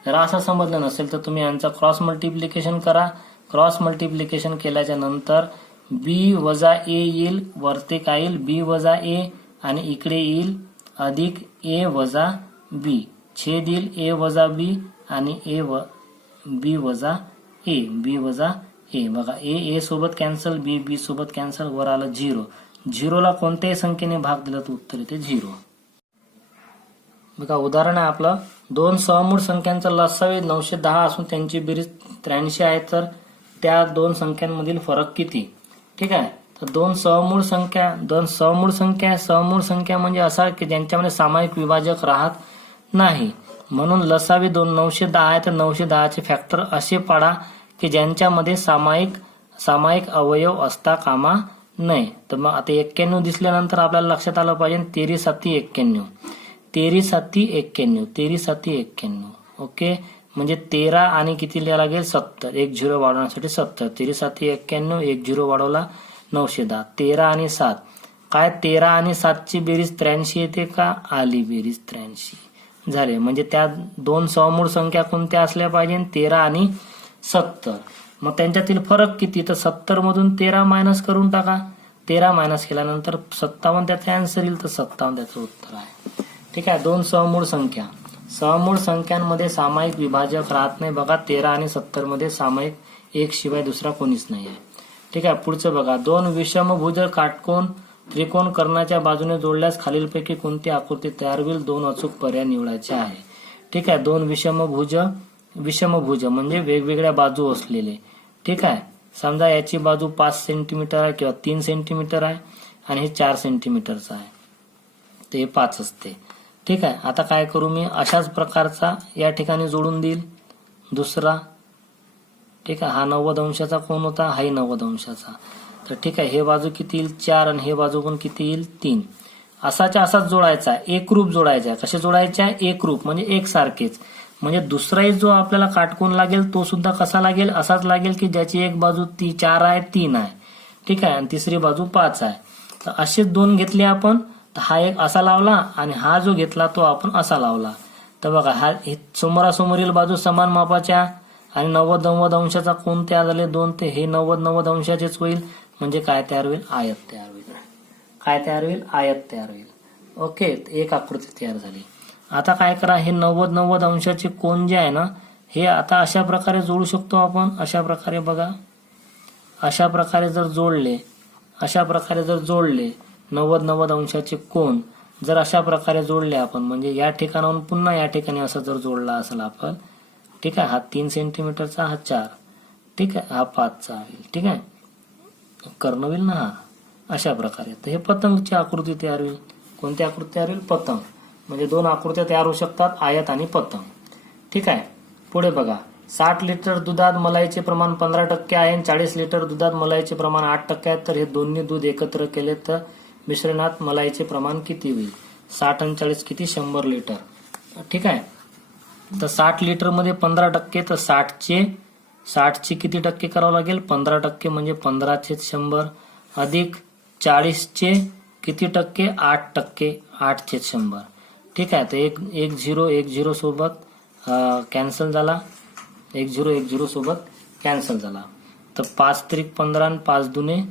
जर असं समजलं नसेल तर तुम्ही यांचं क्रॉस मल्टिप्लिकेशन करा. क्रॉस मल्टिप्लिकेशन केल्याच्या नंतर b वजा a येईल, वरती काय येईल? b वजा a आणि इकडे येईल अधिक a वजा b. छेद येईल a वजा b आणि b वजा a. बघा a सोबत कॅन्सल, b सोबत कॅन्सल, वर आलं 0. 0ला कोणत्याही संख्येने भाग दिला तर उत्तर येते 0. बघा उदाहरण आहे आपलं. 2 सहमूळ संख्यांचा लसावी 910 असून त्यांची बेरीज 83 आहे, तर त्या 2 संख्यांमधील फरक किती? ठीक आहे. तर 2 सहमूळ संख्या म्हणजे असा की ज्यांच्यामध्ये सामायिक विभाजक राहत नाही. म्हणून लसावी 910 आहे तर 910चे फॅक्टर असे पाडा की ज्यांच्यामध्ये सामायिक अवयव असता कामा नये. तर मग आता 91 दिसल्यानंतर आपल्याला लक्षात आलं पाहिजे 13/7 ओके. म्हणजे 13 आणि किती लिहायला लागेल? 70. 1 0 वाढवण्यासाठी 70. 13/7 1 0 वाढवला 910. 13 आणि 7 काय? 13 आणि 7ची बेरीज 83 येते का? आली बेरीज 83 झाले. म्हणजे त्या 2 सहमूळ संख्या कोणत्या असल्या पाहिजे? 13 आणि 70. मग त्यांच्यातील फरक किती? तर 70 मधून 13 मायनस करून टाका. 13 मायनस केल्यानंतर 57 त्याचा आन्सर येईल, तर 57 त्याचं उत्तर आहे. ठीक आहे. 2 सहमूळ संख्यांमध्ये सामायिक विभाजक राहत नाही. बघा 13 आणि 70 मध्ये सामायिक एक शिवाय दुसरा कोणीच नाही आहे. ठीक आहे. पुढचं बघा. 2 विषमभुज काटकोन त्रिकोण कर्णाच्या बाजूने जोडल्यास खालीलपैकी कोणती आकृती तयार होईल? 2 अचूक पर्याय निवडायचे आहे. ठीक आहे. 2 विषमभुज म्हणजे वेगवेगळ्या बाजू असलेले. ठीक आहे. समजा याची बाजू 5 सेंटीमीटर आहे किंवा 3 सेंटीमीटर आहे आणि हे 4 सेंटीमीटरचा आहे, तर हे 5 असते. ठीक आहे. आता काय करू मी? अशाच प्रकारचा या ठिकाणी जोडून देईल दुसरा. ठीक आहे. हा 90 अंशाचा कोण होता? हाही 90 अंशाचा. तर ठीक आहे. हे बाजू किती येईल? 4 आणि हे बाजू पण किती येईल? 3. असाच जोडायचा, एकरूप जोडायचा. कसे जोडायचे? एकरूप म्हणजे एकसारखेच. म्हणजे दुसराही जो आपल्याला काटकोन लागेल तो सुद्धा कसा लागेल? असाच लागेल की ज्याची एक बाजू 4 आहे, 3 आहे. ठीक आहे. आणि तिसरी बाजू 5 आहे. तर असेच 2 घेतले आपण. तर हा एक असा लावला आणि हा जो घेतला तो आपण असा लावला. तर बघा हा समोरासमोरील बाजू समान मापाच्या आणि 90 अंशाचा कोण तयार झाले? 2. ते हे 90 अंशाचेच होईल. म्हणजे काय तयार होईल? आयत तयार होईल. काय तयार होईल? आयत तयार होईल. ओके, एक आकृती तयार झाली. आता काय करा, हे 90 अंशाचे कोन जे आहे ना, हे आता अशा प्रकारे जोडू शकतो आपण. अशा प्रकारे बघा, अशा प्रकारे जर जोडले, 90 अंशाचे कोन जर अशा प्रकारे जोडले आपण, म्हणजे या ठिकाणाहून पुन्हा या ठिकाणी असं जर जोडला असेल आपण, ठीक आहे, हा 3 सेंटीमीटरचा, हा 4, ठीक आहे, हा 5चा होईल. ठीक आहे, कर्ण होईल ना हा, अशा प्रकारे. तर हे पतंगची आकृती तयार होईल. कोणती आकृती तयार होईल? पतंग. म्हणजे 2 आकृत्या तयार होऊ शकतात, आयत आणि पतंग. ठीक आहे, पुढे बघा, 60 लिटर दुधात मलाईचे प्रमाण 15% आहे आणि 40 लिटर दुधात मलाईचे प्रमाण 8% आहे. तर हे दोन्ही दूध एकत्र केले तर मिश्रणात मलाईचे प्रमाण किती होईल? 60 आणि 40 किती? 100 लिटर. ठीक आहे, तर 60 लिटर मध्ये 15%, तर 60चे किती टक्के करावं लागेल? 15% म्हणजे 15/100 अधिक 40चे किती टक्के? 8%, 8/100. ठीक आहे, तर 1 0 सोबत कॅन्सल झाला, 1 0 सोबत कॅन्सल झाला. तर 5 त्रिक 15 आणि 5 दुने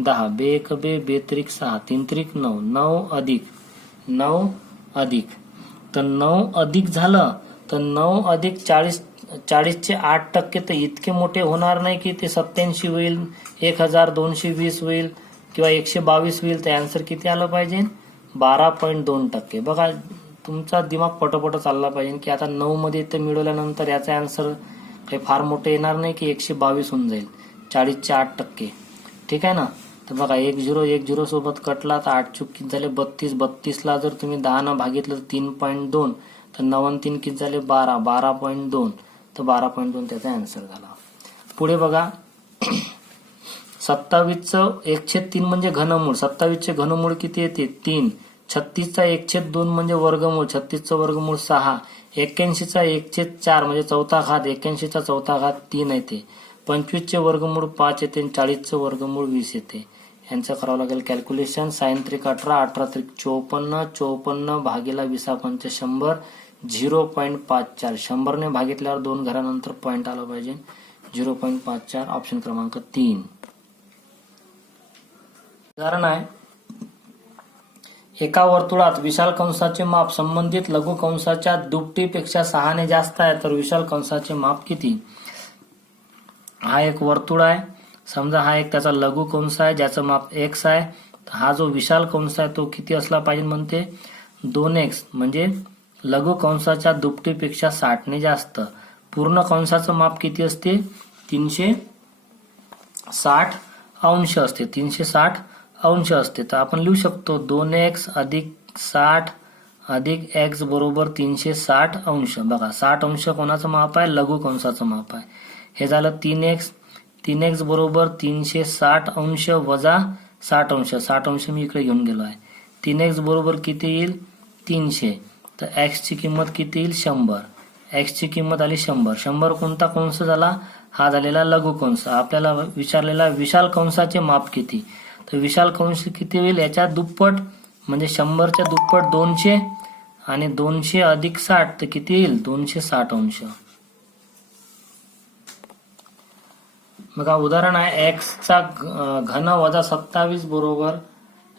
10, 2 1 2, 2 त्रिक 6, 3 त्रिक 9, 9 अधिक, तर 9 अधिक झालं, तर 9 अधिक 40चे 8%, तर इतके मोठे होणार नाही की ते 87 होईल, 1220 होईल किंवा 122 होईल. तर आन्सर किती आलं पाहिजे? 12.2%. बघा, तुमचा दिमाग पटपट चालला पाहिजे की आता 9 मध्ये इथे मिळवल्यानंतर याचा आन्सर काही फार मोठे येणार नाही की 122 होऊन जाईल, 40चे 8%. ठीक आहे ना. तर बघा, 1 0 सोबत कटला तर 8 चूक किती झाले? 32. 32ला जर तुम्ही 10 न भागितलं तर 3.2, तर 9 आणि 3 किती झाले? 12, 12.2. तर 12.2 त्याचा आन्सर झाला. पुढे बघा, 27चं 1/3 म्हणजे घनमूळ. 27चे घनमूळ किती येते? 3. 36चा 1/2 म्हणजे वर्गमूळ. 36चं वर्गमूळ 6. 81चा 1/4 म्हणजे चौथा घात. 81चा चौथा घात 3 येते. 25चे वर्गमूळ 5 येते. 40चं वर्गमूळ 20 येते. यांचं करावं लागेल कॅल्क्युलेशन. 6 त्रिक 18, 18 त्रिक 54, 54 भागीला 20 100, 0.54. 100 ने भागितल्यावर 2 घरानंतर पॉइंट आला पाहिजे, 0.54. ऑप्शन क्रमांक 3. उदाहरण आहे, एका वर्तुळात विशाल कंसाचे माप संबंधित लघु कंसाच्या दुपटीपेक्षा 6 ने जास्त आहे, तर विशाल कंसाचे माप किती? हा एक वर्तुळ आहे, समजा हा एक त्याचा लघु कंस आहे ज्याचं माप x आहे. हा जो विशाल कंस आहे तो किती असला पाहिजे म्हणते? 2x, म्हणजे लघु कंसाच्या दुपटीपेक्षा 60 ने जास्त. पूर्ण कंसाचं माप किती असते? 360 अंश असते, 360 अंश असते. तर आपण लिहू शकतो 2x अधिक 60 अधिक x बरोबर 360 अंश. बघा, 60 अंश कोणाचं माप आहे? लघु कंसाचं माप आहे. हे झालं 3x. 3x बरोबर 360 अंश वजा 60 अंश. 60 अंश मी इकडे घेऊन गेलो आहे. 3x बरोबर किती येईल? 300. तर x ची किंमत किती येईल? 100. x ची किंमत आली 100. 100 कोणता कंस झाला? हा झालेला लघु कंस. आपल्याला विचारलेला विशाल कंसाचे माप किती? तर विशाल कंस किती होईल? याच्या दुप्पट, म्हणजे 100च्या दुप्पट 200 आणि 200 अधिक 60 तर किती येईल? 260 अंश. बघा, उदाहरण आहे, x चा घन वजा 27 बरोबर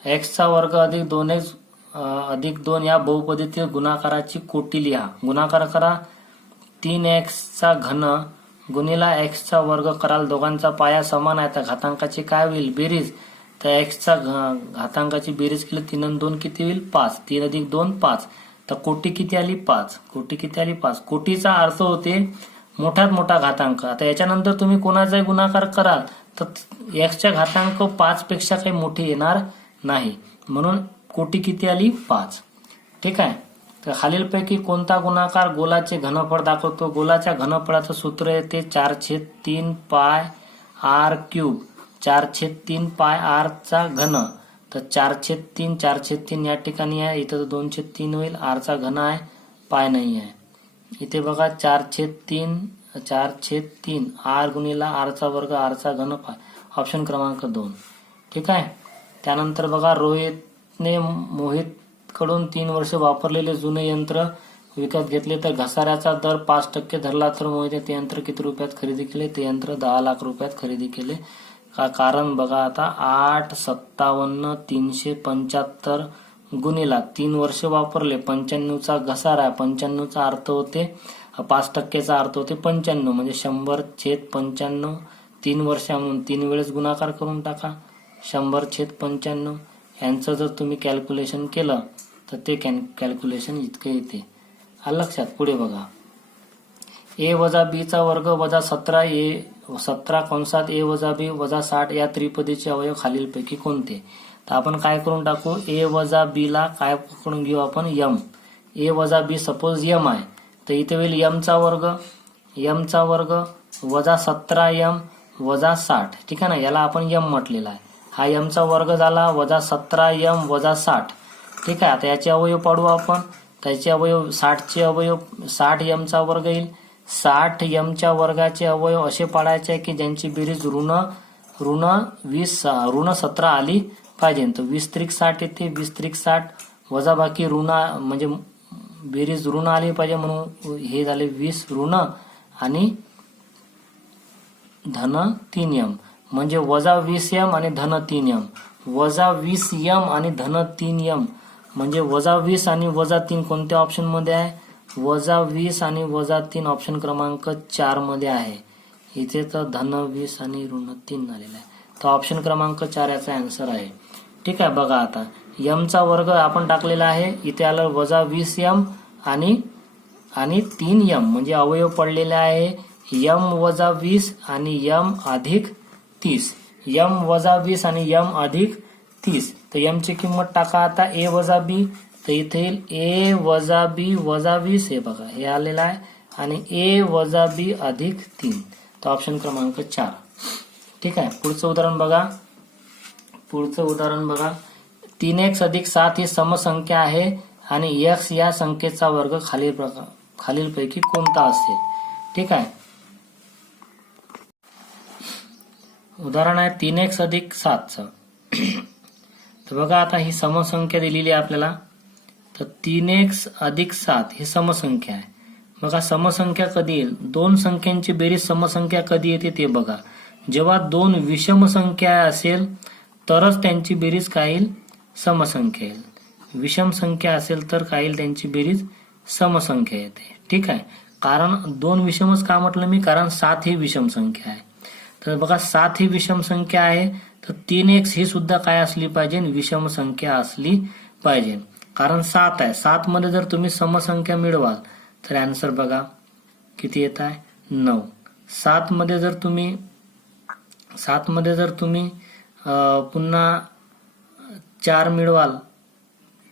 x चा वर्ग अधिक 2x अधिक 2 या बहुपदीतील गुणाकाराची कोटी लिहा. गुणाकार करा. 3x चा घन गुणिला x चा वर्ग कराल. दोघांचा पाया समान आहे, तर घातांकाची काय होईल? बेरीज. तर x चा घातांकाची बेरीज केली, 3 आणि 2 किती होईल? 5. 3 अधिक 2 5. तर कोटी किती आली? 5. कोटी किती आली? 5. कोटीचा अर्थ होते मोठ्यात मोठा घातांक. आता याच्यानंतर तुम्ही कोणाचाही गुणाकार कराल तर x च्या घातांक 5 पेक्षा काही मोठे येणार नाही, म्हणून कोटी किती आली? 5. ठीक आहे. तर खालीलपैकी कोणता गुणाकार गोलाचे घनफळ दाखवतो? गोलाच्या घनफळाचं सूत्र येते 4/3 पाय r क्यूब. 4/3 पाय r चा घन. तर 4/3, 4/3 या ठिकाणी आहे, इथं 2/3 होईल. r चा घन आहे, पाय नाही आहे. इथे बघा, 4/3 r गुणिला r चा वर्ग, r चा घन, पाय. ऑप्शन क्रमांक 2. ठीक आहे. त्यानंतर बघा, रोहितने मोहित कडून 3 वर्ष वापरलेले जुने यंत्र विकत घेतले, तर घसाऱ्याचा दर 5% धरला तर मोहितने ते यंत्र किती रुपयात खरेदी केले? ते यंत्र 10 लाख रुपयात खरेदी केले. कारण बघा आता 8, 57, 375 गुणिला 3 वर्ष वापरले, 95चा घसारा आहे, 95चा अर्थ होते 5%चा अर्थ होते 95, म्हणजे 100/95, 3 वर्ष म्हणून 3 वेळेस गुणाकार करून टाका, 100/95. यांचं जर तुम्ही कॅल्क्युलेशन केलं तर ते कॅल्क्युलेशन इतकं येते. आलं लक्षात? पुढे बघा, a वजा b चा वर्ग वजा 17 कंसात a वजा b वजा 60 या त्रिपदीचे अवयव खालीलपैकी कोणते? तर आपण काय करून टाकू, a वजा b ला काय करून घेऊ आपण, m. a वजा b सपोज m आहे, तर इथे होईल m चा वर्ग वजा 17m वजा 60. ठीक आहे ना, याला आपण m म्हटलेला आहे. हा m चा वर्ग झाला वजा 17m वजा 60. ठीक आहे, आता याचे अवयव पाडू आपण. त्याचे अवयव 60 चे अवयव 60m चा वर्ग येईल. 60m च्या वर्गाचे अवयव असे पाडायचे की ज्यांची बेरीज ऋण 17 आली पाहिजे. तर 20-60 येते, 20-60 वजा बाकी ऋण म्हणजे बेरीज ऋण आली पाहिजे, म्हणून हे झाले 20 ऋण आणि धन 3m, म्हणजे वजा 20m आणि धन 3m, वजा 20m आणि धन 3m, म्हणजे वजा 20 आणि वजा 3 कोणत्या ऑप्शन मध्ये आहे, वजा 20 आणि वजा 3 ऑप्शन क्रमांक 4 मध्ये आहे. इथे तर धन 20 आणि ऋण 3 आलेला आहे, तर ऑप्शन क्रमांक 4 याचा आन्सर आहे. ठीक आहे, बघा आता m चा वर्ग आपण टाकलेला आहे, इथे आलं वजा 20m आणि 3m, म्हणजे अवयव पडलेले आहे m वजा 20 आणि m अधिक 30, m वजा 20 आणि m अधिक 30. तर m ची किंमत टाका आता, a वजा b, तर इथे येईल a वजा b वजा 20, हे बघा हे आलेलं आहे, आणि a वजा b अधिक 3, तर ऑप्शन क्रमांक 4. ठीक आहे, पुढचं उदाहरण बघा. 3x अधिक 7 ही समसंख्या आहे आणि x या संख्येचा वर्ग खालीलपैकी कोणता असेल. ठीक आहे, उदाहरण आहे 3x अधिक 7चं. तर बघा आता ही समसंख्या दिलेली आहे आपल्याला. तर 3x अधिक 7 ही समसंख्या आहे. बघा समसंख्या कधी येईल, दोन संख्यांची बेरीज समसंख्या कधी येते ते बघा. जेव्हा दोन विषम संख्या असेल तरच त्यांची बेरीज काय येईल, समसंख्या येईल. विषम संख्या असेल तर काय येईल, त्यांची बेरीज समसंख्या येते. ठीक आहे, कारण दोन विषमच का म्हटलं मी, कारण 7 ही विषम संख्या आहे. तर बघा 7 ही विषम संख्या आहे, तर 3x ही सुद्धा काय असली पाहिजे, विषम संख्या असली पाहिजे, कारण 7 आहे. 7 मध्ये जर तुम्ही समसंख्या मिळवाल तर आन्सर बघा किती येत आहे, 9. 7 मध्ये जर तुम्ही पुन्हा 4 मिळवाल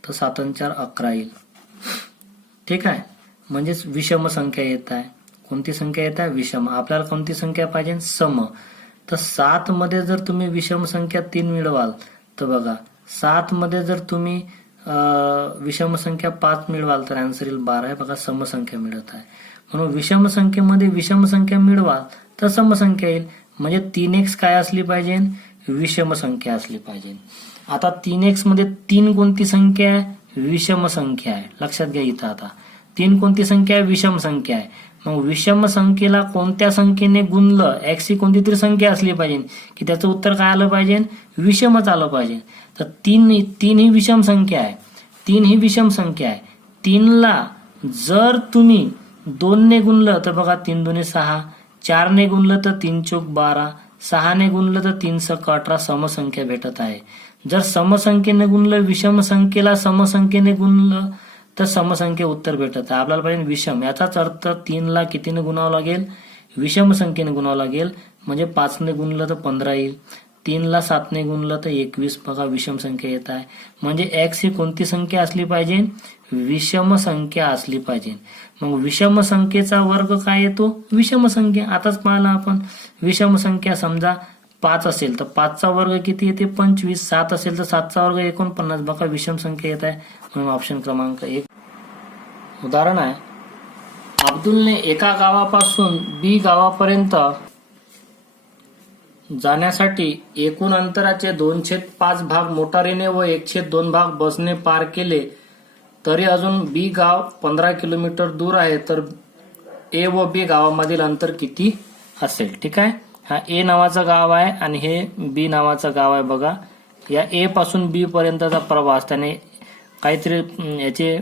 तर 7 आणि 4 11 येईल. ठीक आहे, म्हणजेच विषम संख्या येत आहे. कोणती संख्या येत आहे, विषम. आपल्याला कोणती संख्या पाहिजे, सम. तर 7 मध्ये जर तुम्ही विषम संख्या 3 मिळवाल तर बघा 7 मध्ये जर तुम्ही विषम संख्या 5 मिळवाल तर आन्सर येईल 12 आहे. बघा समसंख्या मिळत आहे, म्हणून विषम संख्येमध्ये विषम संख्या मिळवाल तर समसंख्या येईल. म्हणजे 3x काय असली पाहिजे, विषम संख्या असली पाहिजे. आता 3x मध्ये 3 कोणती संख्या आहे, विषम संख्या आहे. लक्षात घ्या, इथं आता 3 कोणती संख्या आहे, विषम संख्या आहे. मग विषम संख्येला कोणत्या संख्येने गुणलं, x ही कोणती तरी संख्या असली पाहिजे की त्याचं उत्तर काय आलं पाहिजे, विषमच आलं पाहिजे. तर 3 ही विषम संख्या आहे. 3 ही विषम संख्या आहे. 3 ला जर तुम्ही 2 ने गुणलं तर बघा 3 दुने 6, 4 ने गुणलं तर 3 चौक 12, 6 ने गुणलं तर 3 सक 18 समसंख्या भेटत आहे. जर समसंख्येने गुणलं, विषम संख्येला समसंख्येने गुणलं तर समसंख्या उत्तर भेटत आहे. आपल्याला पाहिजे विषम. याचाच अर्थ 3 ला कितीने गुणावं लागेल, विषम संख्येने गुणावं लागेल. म्हणजे 5 ने गुणलं तर 15 येईल, 3 ला 7 ने गुणलं तर 21. बघा विषम संख्या येत आहे. म्हणजे x ही कोणती संख्या असली पाहिजे, विषम संख्या असली पाहिजे. मग विषम संख्येचा वर्ग काय येतो, विषम संख्या. आताच पाहिला आपण, विषम संख्या समजा 5 असेल तर 5चा वर्ग किती येते, 25. 7 असेल तर 7चा वर्ग 49. बघा विषम संख्या येत आहे, म्हणून ऑप्शन क्रमांक 1. उदाहरण आहे, अब्दुलने एका गावापासून बी गावापर्यंत जाण्यासाठी एकूण अंतराचे 2/5 भाग मोटारीने व 1/2 भाग बसने पार केले, तरी अजून बी गाव 15 किलोमीटर दूर आहे. तर ए व बी गावामधील अंतर किती असेल. ठीक आहे, हा ए नावाचं गाव आहे आणि हे बी नावाचं गाव आहे. बघा या ए पासून बी पर्यंतचा प्रवास त्याने काहीतरी याचे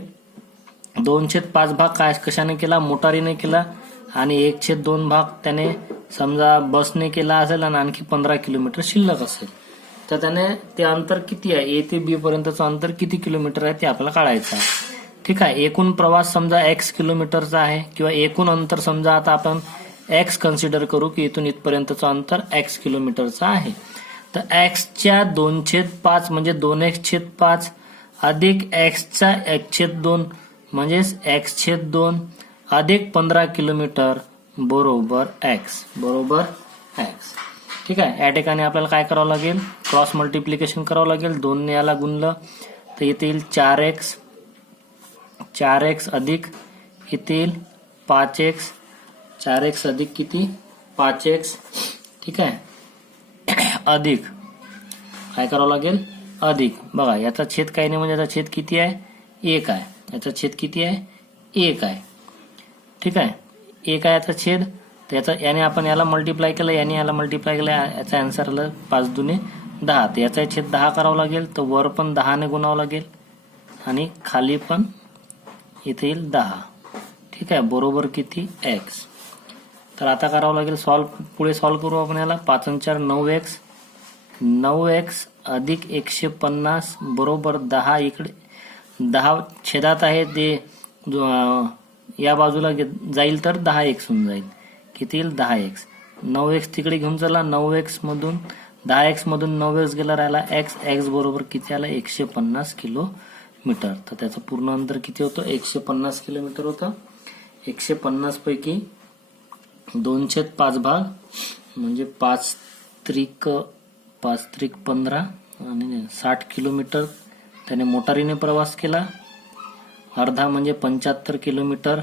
2/5 भाग काय कशाने केला, मोटारीने केला आणि 1/2 भाग त्याने समजा बसने केला असेल आणि आणखी 15 किलोमीटर शिल्लक असेल. तर त्याने ते अंतर किती आहे, ए ते बी पर्यंतचं अंतर किती किलोमीटर आहे ते आपल्याला काढायचं आहे. ठीक आहे. एकूण प्रवास समजा x किलोमीटरचा आहे किंवा एकूण अंतर समजा आता आपण x कन्सिडर करू की इथून इथपर्यंतचं अंतर x किलोमीटरचं आहे. तर x च्या 2/5 म्हणजे 2x/5 अधिक x चा 1/2 म्हणजेच x/2 अधिक 15 किलोमीटर बरोबर x. ठीक आहे. या ठिकाणी आपल्याला काय करावं लागेल, क्रॉस मल्टिप्लिकेशन करावं लागेल. 2 ने याला गुणलं तर इथे येईल 4x अधिक इथे येईल 5x. 4x अधिक किती 5x. ठीक आहे. अधिक काय करावं लागेल, अधिक बघा याचा छेद काही नाही म्हणजे याचा छेद किती आहे 1 आहे. याचा छेद किती आहे 1 आहे. ठीक आहे. 1 आहे याचा छेद. तर याचा याने आपण याला मल्टिप्लाय केलं, याने याला मल्टिप्लाय केलं, याचा आन्सर आला 5 दुने 10. तर याचा छेद 10 करावं लागेल. तर वर पण 10 ने गुणावं लागेल आणि खाली पण इथे येईल 10. ठीक आहे. बरोबर किती x. तर आता करावं लागेल पुढे सॉल्व्ह करू आपण याला. 5 आणि 4 9x. 9x अधिक 150 बरोबर 10. इकडे 10 छेदात आहे ते या बाजूला जाईल तर 10x होऊन जाईल. किती येईल 10x. 9x तिकडे घेऊन चला. 9x मधून 10x मधून 9x गेला राहिला x बरोबर किती आला 150 किलोमीटर. तर त्याचं पूर्ण अंतर किती होतं 150 किलोमीटर होतं. 150 पैकी 2/5 भाग म्हणजे 5 त्रिक 15 आणि 60 किलोमीटर त्याने मोटारीने प्रवास केला. अर्धा म्हणजे 75 किलोमीटर.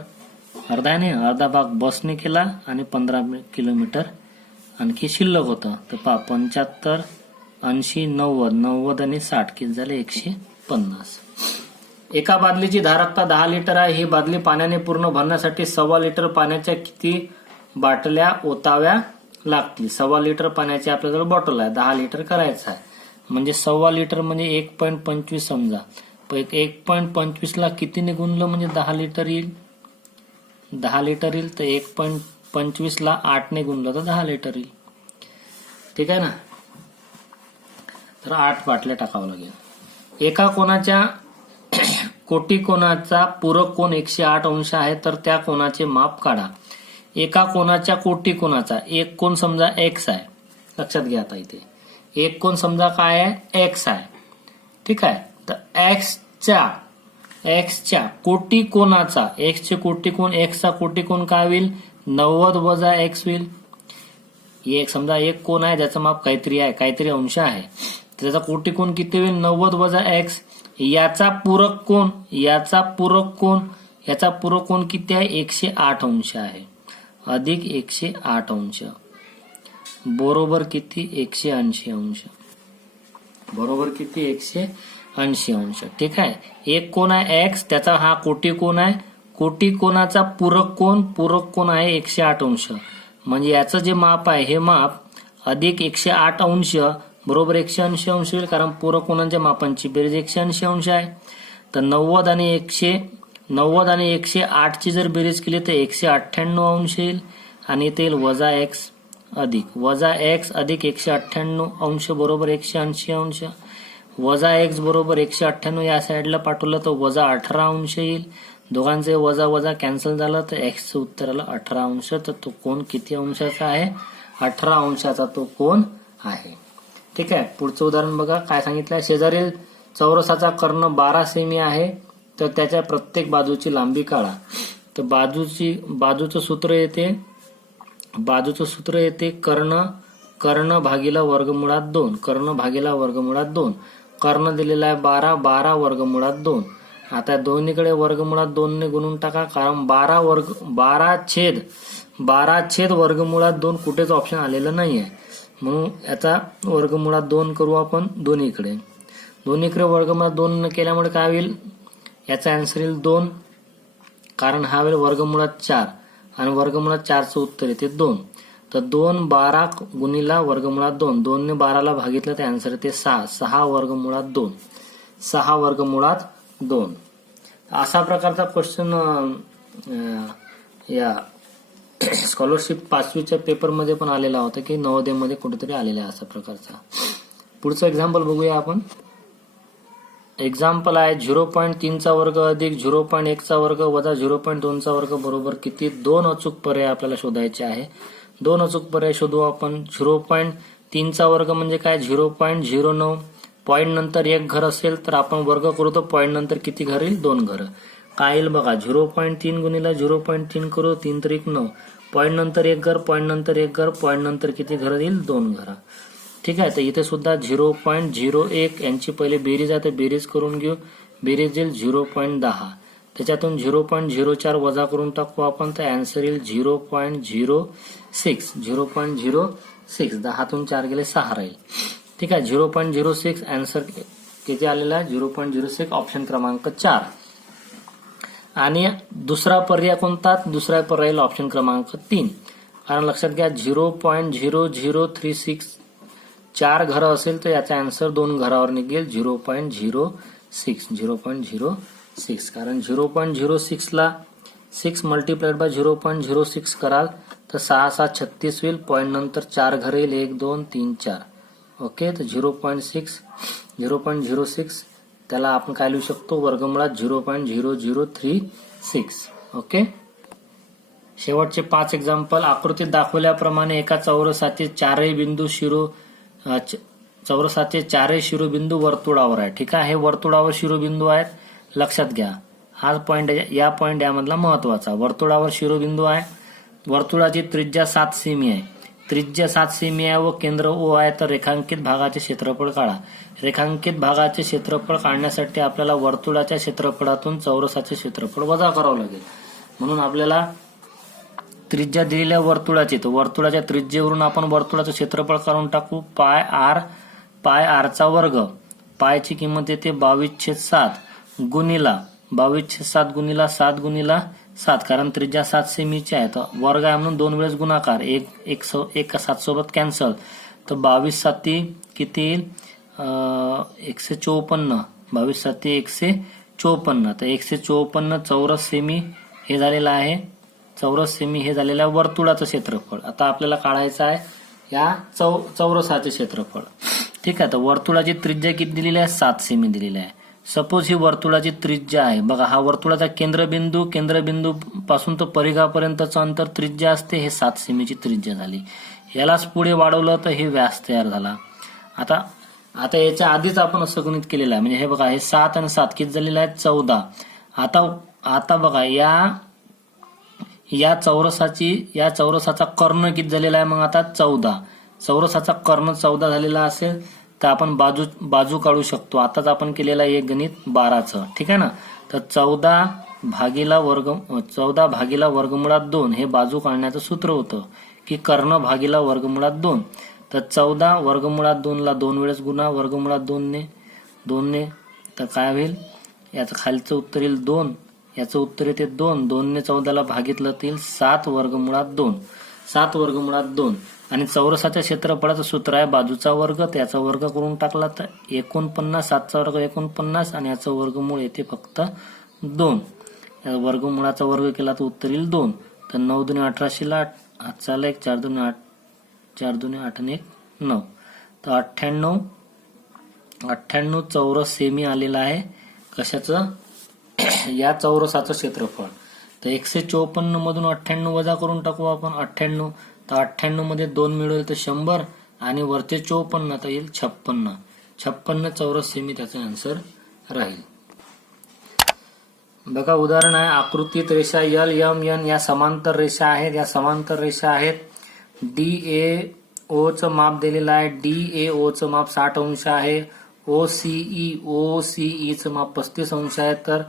अर्धा नाही, अर्धा भाग बसने केला आणि 15 किलोमीटर आणखी शिल्लक होतं. तर 75, 80, 90 आणि 60 किती झाले 150. एका बादलीची धारकता 10 लिटर आहे. ही बादली पाण्याने पूर्ण भरण्यासाठी 1.25 लिटर पाण्याच्या किती बाटल्या ओताव्या लागतील. 1.25 लिटर पाण्याची आपल्याजवळ बॉटल आहे, 10 लिटर करायचं आहे म्हणजे 1.25 लिटर म्हणजे 1.25 समजा. 1.25 ला कितीने गुणलं म्हणजे 10 लिटर येईल. 10 लिटर येईल. तर 1.25 ला 8 ने गुणलं तर 10 लिटर येईल. ठीक आहे ना. तर 8 बाटल्या टाकावं लागेल. एका कोणाच्या कोटी कोणाचा पूरक कोण 108 अंश आहे तर त्या कोणाचे माप काढा. एका कोणाच्या कोटी कोणाचा एक कोण समजा x आहे. लक्षात घ्या आता इथे एक कोण समजा काय आहे x आहे. ठीक आहे. तर x च्या कोटी कोणाचा x चे कोटी कोण x चा कोटी कोण काय होईल 90 वजा x होईल. एक समजा एक कोण आहे ज्याचं माप काहीतरी आहे, काहीतरी अंश आहे, त्याचा कोटी कोण किती होईल 90 वजा x. याचा पूरक कोण किती आहे 108 अंश आहे अधिक 108 अंश बरोबर किती 180 अंश. बरोबर किती 180 अंश. ठीक आहे. एक कोण आहे x त्याचा हा कोटी कोण आहे. कोटी कोणाचा पूरक कोण आहे 108 अंश म्हणजे याचं जे माप आहे हे माप अधिक 108 अंश बरोबर 180 अंश होईल कारण पूरक कोणांच्या मापांची बेरीज 180 अंश आहे. तर 90 आणि 108 ची जर बेरीज केली तर 198 अंश येईल आणि इथे येईल वजा x अधिक 198 अंश बरोबर 180 अंश. वजा x बरोबर 198 या साईडला पाठवलं तर वजा 18 अंश येईल. दोघांचे वजा कॅन्सल झालं तर x चं उत्तर आलं 18 अंश. तर तो कोण किती अंशाचा आहे 18 अंशाचा तो कोण आहे. ठीक आहे. पुढचं उदाहरण बघा काय सांगितलंय. शेजारील चौरसाचा कर्ण 12 सेमी आहे तर त्याच्या प्रत्येक बाजूची लांबी काढा. तर बाजूचं सूत्र येते कर्ण भागीला वर्गमुळात 2. कर्ण दिलेला आहे 12 वर्गमुळात 2. आता दोन्हीकडे वर्गमुळात 2 ने गुणून टाका कारण 12 छेद वर्गमुळात 2 कुठेच ऑप्शन आलेलं नाहीये म्हणून याचा वर्गमुळात 2 करू आपण दोन्हीकडे वर्गमुळात 2 केल्यामुळे काय होईल याचा आन्सर येईल 2 कारण हा होईल वर्गमुळात 4 आणि वर्गमुळात 4 चं उत्तर येते 2. तर 2 12 गुणिला वर्गमुळात 2, 2 ने 12ला भागितलं तर आन्सर येते 6, 6 वर्गमुळात 2, 6 वर्गमुळात 2. अशा प्रकारचा क्वेश्चन या स्कॉलरशिप 5वीच्या पेपरमध्ये पण आलेला होता की नवोदयमध्ये कुठेतरी आलेला आहे अशा प्रकारचा. पुढचं एक्झाम्पल बघूया आपण. एक्झाम्पल आहे 0.3 चा वर्ग अधिक 0.1 चा वर्ग वजा 0.2 चा वर्ग बरोबर किती. 2 अचूक पर्याय आपल्याला शोधायचे आहे. 2 अचूक पर्याय शोधू आपण. 0.3 चा वर्ग म्हणजे काय 0.09. पॉईंट नंतर एक घर असेल तर आपण वर्ग करू तर पॉईंट नंतर किती घर येईल 2 घर. काय येईल बघा 0.3 गुणिला 0.3 करू 3 त्रिक 9. पॉईंट नंतर एक घर, पॉईंट नंतर एक घर, पॉईंट नंतर किती घर येईल 2 घर. ठीक आहे. तर इथे सुद्धा 0.01 यांची पहिले बेरीज आहे तर बेरीज करून घेऊ. बेरीज येईल 0.10. त्याच्यातून 0.04 वजा करून टाकू आपण तर आन्सर येईल 0.06. 0.06 10तून 4 गेले 6 राहील. ठीक आहे. 0.06 आन्सर किती आलेला आहे 0.06 ऑप्शन क्रमांक 4. आणि दुसरा पर्याय कोणता. दुसरा पर्याय ऑप्शन क्रमांक 3. कारण लक्षात घ्या 0.0036 4 घरं असेल तर याचा आन्सर 2 घरावर निघेल 0.06. 0.06 कारण 0.06 ला 6 मल्टिप्लाइड बाय 0.06 कराल तर 6 6 36 होईल. पॉईंट नंतर 4 घर येईल 1 2 3 4. ओके. तर 0.06 त्याला आपण काय लिहू शकतो वर्गमुळात 0.0036. ओके. शेवटचे 5 एक्झाम्पल. आकृतीत दाखवल्याप्रमाणे एका चौरसाचे चारही शिरोबिंदू वर्तुळावर आहे. ठीक आहे. हे वर्तुळावर शिरोबिंदू आहेत. लक्षात घ्या हा पॉइंट यामधला महत्वाचा. वर्तुळावर शिरोबिंदू आहे. वर्तुळाची त्रिज्या 7 सेमी आहे. त्रिज्या 7 सेमी आहे व केंद्र ओ आहे. तर रेखांकित भागाचे क्षेत्रफळ काढा. रेखांकित भागाचे क्षेत्रफळ काढण्यासाठी आपल्याला वर्तुळाच्या क्षेत्रफळातून चौरसाचे क्षेत्रफळ वजा करावं लागेल. म्हणून आपल्याला त्रिज्या दिलेल्या वर्तुळाची तर वर्तुळाच्या त्रिज्येवरून आपण वर्तुळाचं क्षेत्रफळ काढून टाकू. पाय आर चा वर्ग. पायची किंमत येते 22/7 गुणिला 22/7 गुणिला 7 गुणिला 7 कारण त्रिज्या 7 सेमीची आहे. तर वर्ग आहे म्हणून 2 वेळेस गुणाकार. एक 7 सोबत कॅन्सल. तर 22 7 किती येईल 154. 22 7 154. तर 154 चौरस सेमी हे झालेलं आहे. चौरस सेमी हे झालेलं आहे वर्तुळाचं क्षेत्रफळ. आता आपल्याला काढायचं आहे या चौरसाचे क्षेत्रफळ. ठीक आहे. तर वर्तुळाची त्रिज्या किती दिलेली आहे 7 सेमी दिलेली आहे. सपोज ही वर्तुळाची त्रिज्या आहे. बघा हा वर्तुळाचा केंद्रबिंदू पासून तर परिघापर्यंतचं अंतर त्रिज्या असते. हे 7 सेमीची त्रिज्या झाली. यालाच पुढे वाढवलं तर हे व्यास तयार झाला. आता याच्या आधीच आपण असं गणित केलेलं आहे. म्हणजे हे बघा हे 7 आणि 7 किती झालेलं आहे 14. आता बघा या चौरसाचा कर्ण किती झालेला आहे मग आता 14. चौरसाचा कर्ण 14 झालेला असेल तर आपण बाजू काढू शकतो. आताच आपण केलेला एक गणित 12चं. ठीक आहे ना. तर 14 भागीला वर्गमुळात 2 हे बाजू काढण्याचं सूत्र होतं की कर्ण भागीला वर्गमुळात 2. तर 14 वर्गमुळात 2 ला 2 वेळेस गुणा वर्गमुळात 2 ने तर काय होईल याचं खालचं उत्तर येईल 2. याचं उत्तर येते 2. 2 ने 14 ला भागितलं तर 7 वर्गमुळात 2. 7 वर्गमुळात 2. आणि चौरसाच्या क्षेत्रफळाचं सूत्र आहे बाजूचा वर्ग. त्याचा वर्ग करून टाकला तर 49. 7चा वर्ग 49 आणि याचं वर्गमूळ येते फक्त 2. या वर्गमुळाचा वर्ग केला तर उत्तर येईल 2. तर 9 2 18 ला 8 चाला 1 4 2 8 4 2 8 1 9. तर 98 चौरस सेमी आलेला आहे. कशाचं या चौरसाचं क्षेत्रफळ. तर 154 मधून 98 वजा करून टाकू आपण 98. तर 98 मध्ये 2 मिळेल तर 100 आणि वरचे 54 तर येईल 56 चौरस सेमी त्याचा आन्सर राहील. बघा उदाहरण आहे. आकृतीत रेषा LMN या समांतर रेषा आहेत. या समांतर रेषा आहेत. DAO चं माप दिलेलं आहे. DAO चं माप 60 अंश आहे. OCE चं माप 35 अंश आहे. तर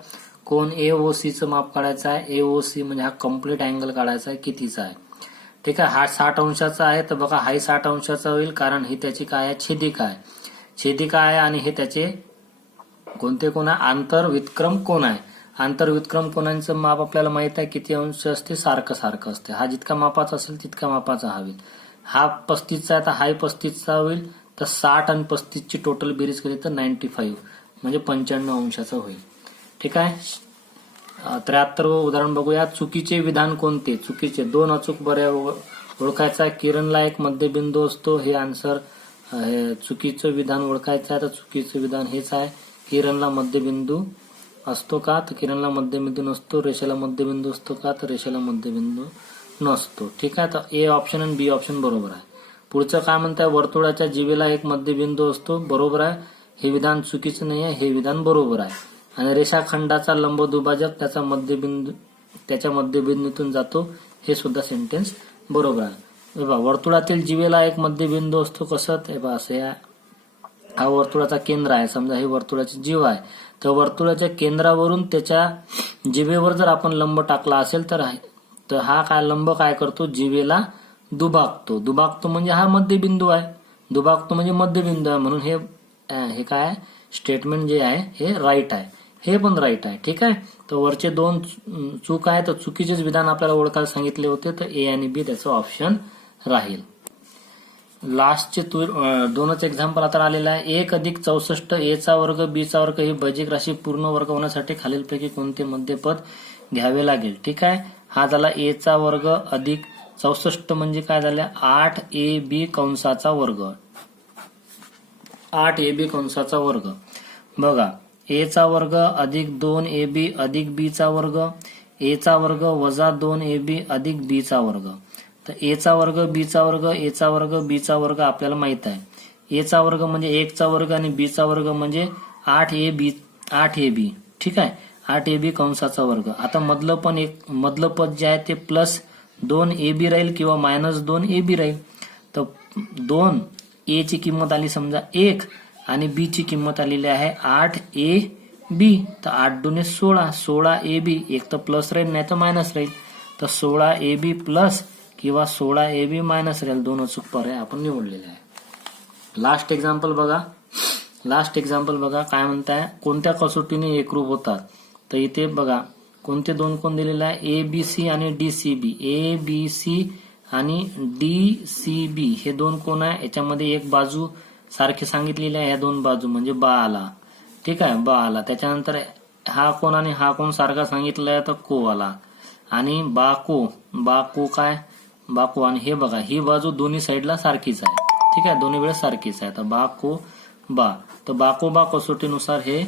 कोण AOC चं माप काढायचं आहे. AOC म्हणजे हा कम्प्लीट अँगल काढायचा आहे कितीचा आहे. ठीक आहे. हा 60 अंशाचा आहे. तर बघा हाही 60 अंशाचा होईल कारण ही त्याची काय आहे छेदिका आहे आणि हे त्याचे कोणते कोण आहे आंतर वितक्रम कोण आहे. आंतरव्युत्क्रम कोणाचं माप आपल्याला माहित आहे किती अंश असते, सारखं सारखं असते. हा जितका मापाचा असेल तितका मापाचा हा होईल. हा 35चा आहे तर हाही 35चा होईल. तर 60 आणि 35ची टोटल बेरीज केली तर 95 म्हणजे 95 अंशाचं होईल. ठीक आहे. 73 उदाहरण बघूया. चुकीचे विधान कोणते? चुकीचे 2 अचूक बऱ्या ओळखायचा. किरणला एक मध्यबिंदू असतो. हे आन्सर. चुकीचं विधान ओळखायचं आहे तर चुकीचं विधान हेच आहे. किरणला मध्यबिंदू असतो का? तर किरणला मध्यबिंदू नसतो. रेषेला मध्यबिंदू असतो का? तर रेषेला मध्यबिंदू नसतो. ठीक आहे. तर ए ऑप्शन आणि बी ऑप्शन बरोबर आहे. पुढचं काय म्हणताय? वर्तुळाच्या जिभेला एक मध्यबिंदू असतो. बरोबर आहे. हे विधान चुकीचं नाही आहे. हे विधान बरोबर आहे. आणि रेषाखंडाचा लंबदुभाजक त्याच्या मध्यबिंदूतून जातो. हे सुद्धा सेंटेन्स बरोबर आहे. वर्तुळातील जिभेला एक मध्यबिंदू असतो. कसं? ते असे हा वर्तुळाचा केंद्र आहे. समजा हे वर्तुळाची जीव आहे. तर वर्तुळाच्या केंद्रावरून त्याच्या जिभेवर जर आपण लंब टाकला असेल तर हा काय लंब काय करतो? जिभेला दुभागतो म्हणजे हा मध्यबिंदू आहे. दुभागतो म्हणजे मध्यबिंदू आहे. म्हणून हे काय स्टेटमेंट जे आहे हे राईट आहे. हे पण राईट आहे. ठीक आहे. तर वरचे 2 चूक आहे. तर चुकीचेच विधान आपल्याला ओळखायला सांगितले होते. तर ए आणि बी त्याचं ऑप्शन राहील. लास्टचे 2च एक्झाम्पल आता आलेला आहे. 1 अधिक 64 ए चा वर्ग बी चा वर्ग ही बेजीक राशी पूर्ण वर्ग होण्यासाठी खालीलपैकी कोणते मध्यपद घ्यावे लागेल? ठीक आहे. हा झाला ए चा वर्ग अधिक 64 म्हणजे काय झालं? 8ab कंसाचा वर्ग. 8ab कंसाचा वर्ग. बघा, ए चा वर्ग अधिक 2ab अधिक बी चा वर्ग. ए चा वर्ग वजा 2ab अधिक बी चा वर्ग. तर ए चा वर्ग बी चा वर्ग, ए चा वर्ग बी चा वर्ग आपल्याला माहित आहे. ए चा वर्ग म्हणजे 1 चा वर्ग आणि बी चा वर्ग म्हणजे 8ab. ठीक आहे. 8ab कंसाचा वर्ग. आता मधलं पद जे आहे ते प्लस 2ab राहील किंवा मायनस 2ab राहील. तर 2 ए ची किंमत आली समजा 1 आणि बी ची किंमत आलेली आहे 8ab. तर 8 दुने 16, 16ab. एक तर प्लस राहील नाही तर मायनस राहील. तर 16ab प्लस किंवा 16ab मायनस राहील. 2 अचूक पर्याय आपण निवडलेले आहे. लास्ट एक्झाम्पल बघा काय म्हणताय? कोणत्या कसोटीने एकरूप होतात? तर इथे बघा कोणते 2 कोण दिलेले आहे? ABC आणि DCB. ABC आणि DCB हे 2 कोण आहे? याच्यामध्ये एक बाजू सारखी सांगितलेली आहे. ह्या 2 बाजू म्हणजे बा आला. ठीक आहे. बा आला. त्याच्यानंतर हा कोण आणि हा कोण सारखा सांगितला आहे तर को आला. आणि बाको काय? बाको. आणि हे बघा ही बाजू दोन्ही साईडला सारखीच आहे. ठीक आहे. दोन्ही वेळेस सारखीच आहे. तर बाको बा. तर बाकोबा कसोटीनुसार हे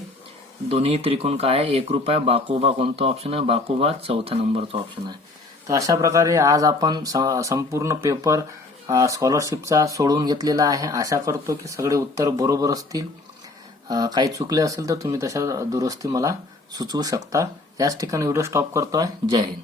दोन्ही त्रिकोण काय आहे? एकरूप आहे. बाकोबा कोणता ऑप्शन आहे? बाकोबा 4थ्या नंबरचा ऑप्शन आहे. तर अशा प्रकारे आज आपण संपूर्ण पेपर स्कॉलरशिपचा सोडवून घेतलेला आहे. आशा करतो की सगळे उत्तर बरोबर असतील. काही चुकले असेल तर तुम्ही तशा दुरुस्ती मला सुचवू शकता. याच ठिकाणी व्हिडिओ स्टॉप करतोय. जय हिंद.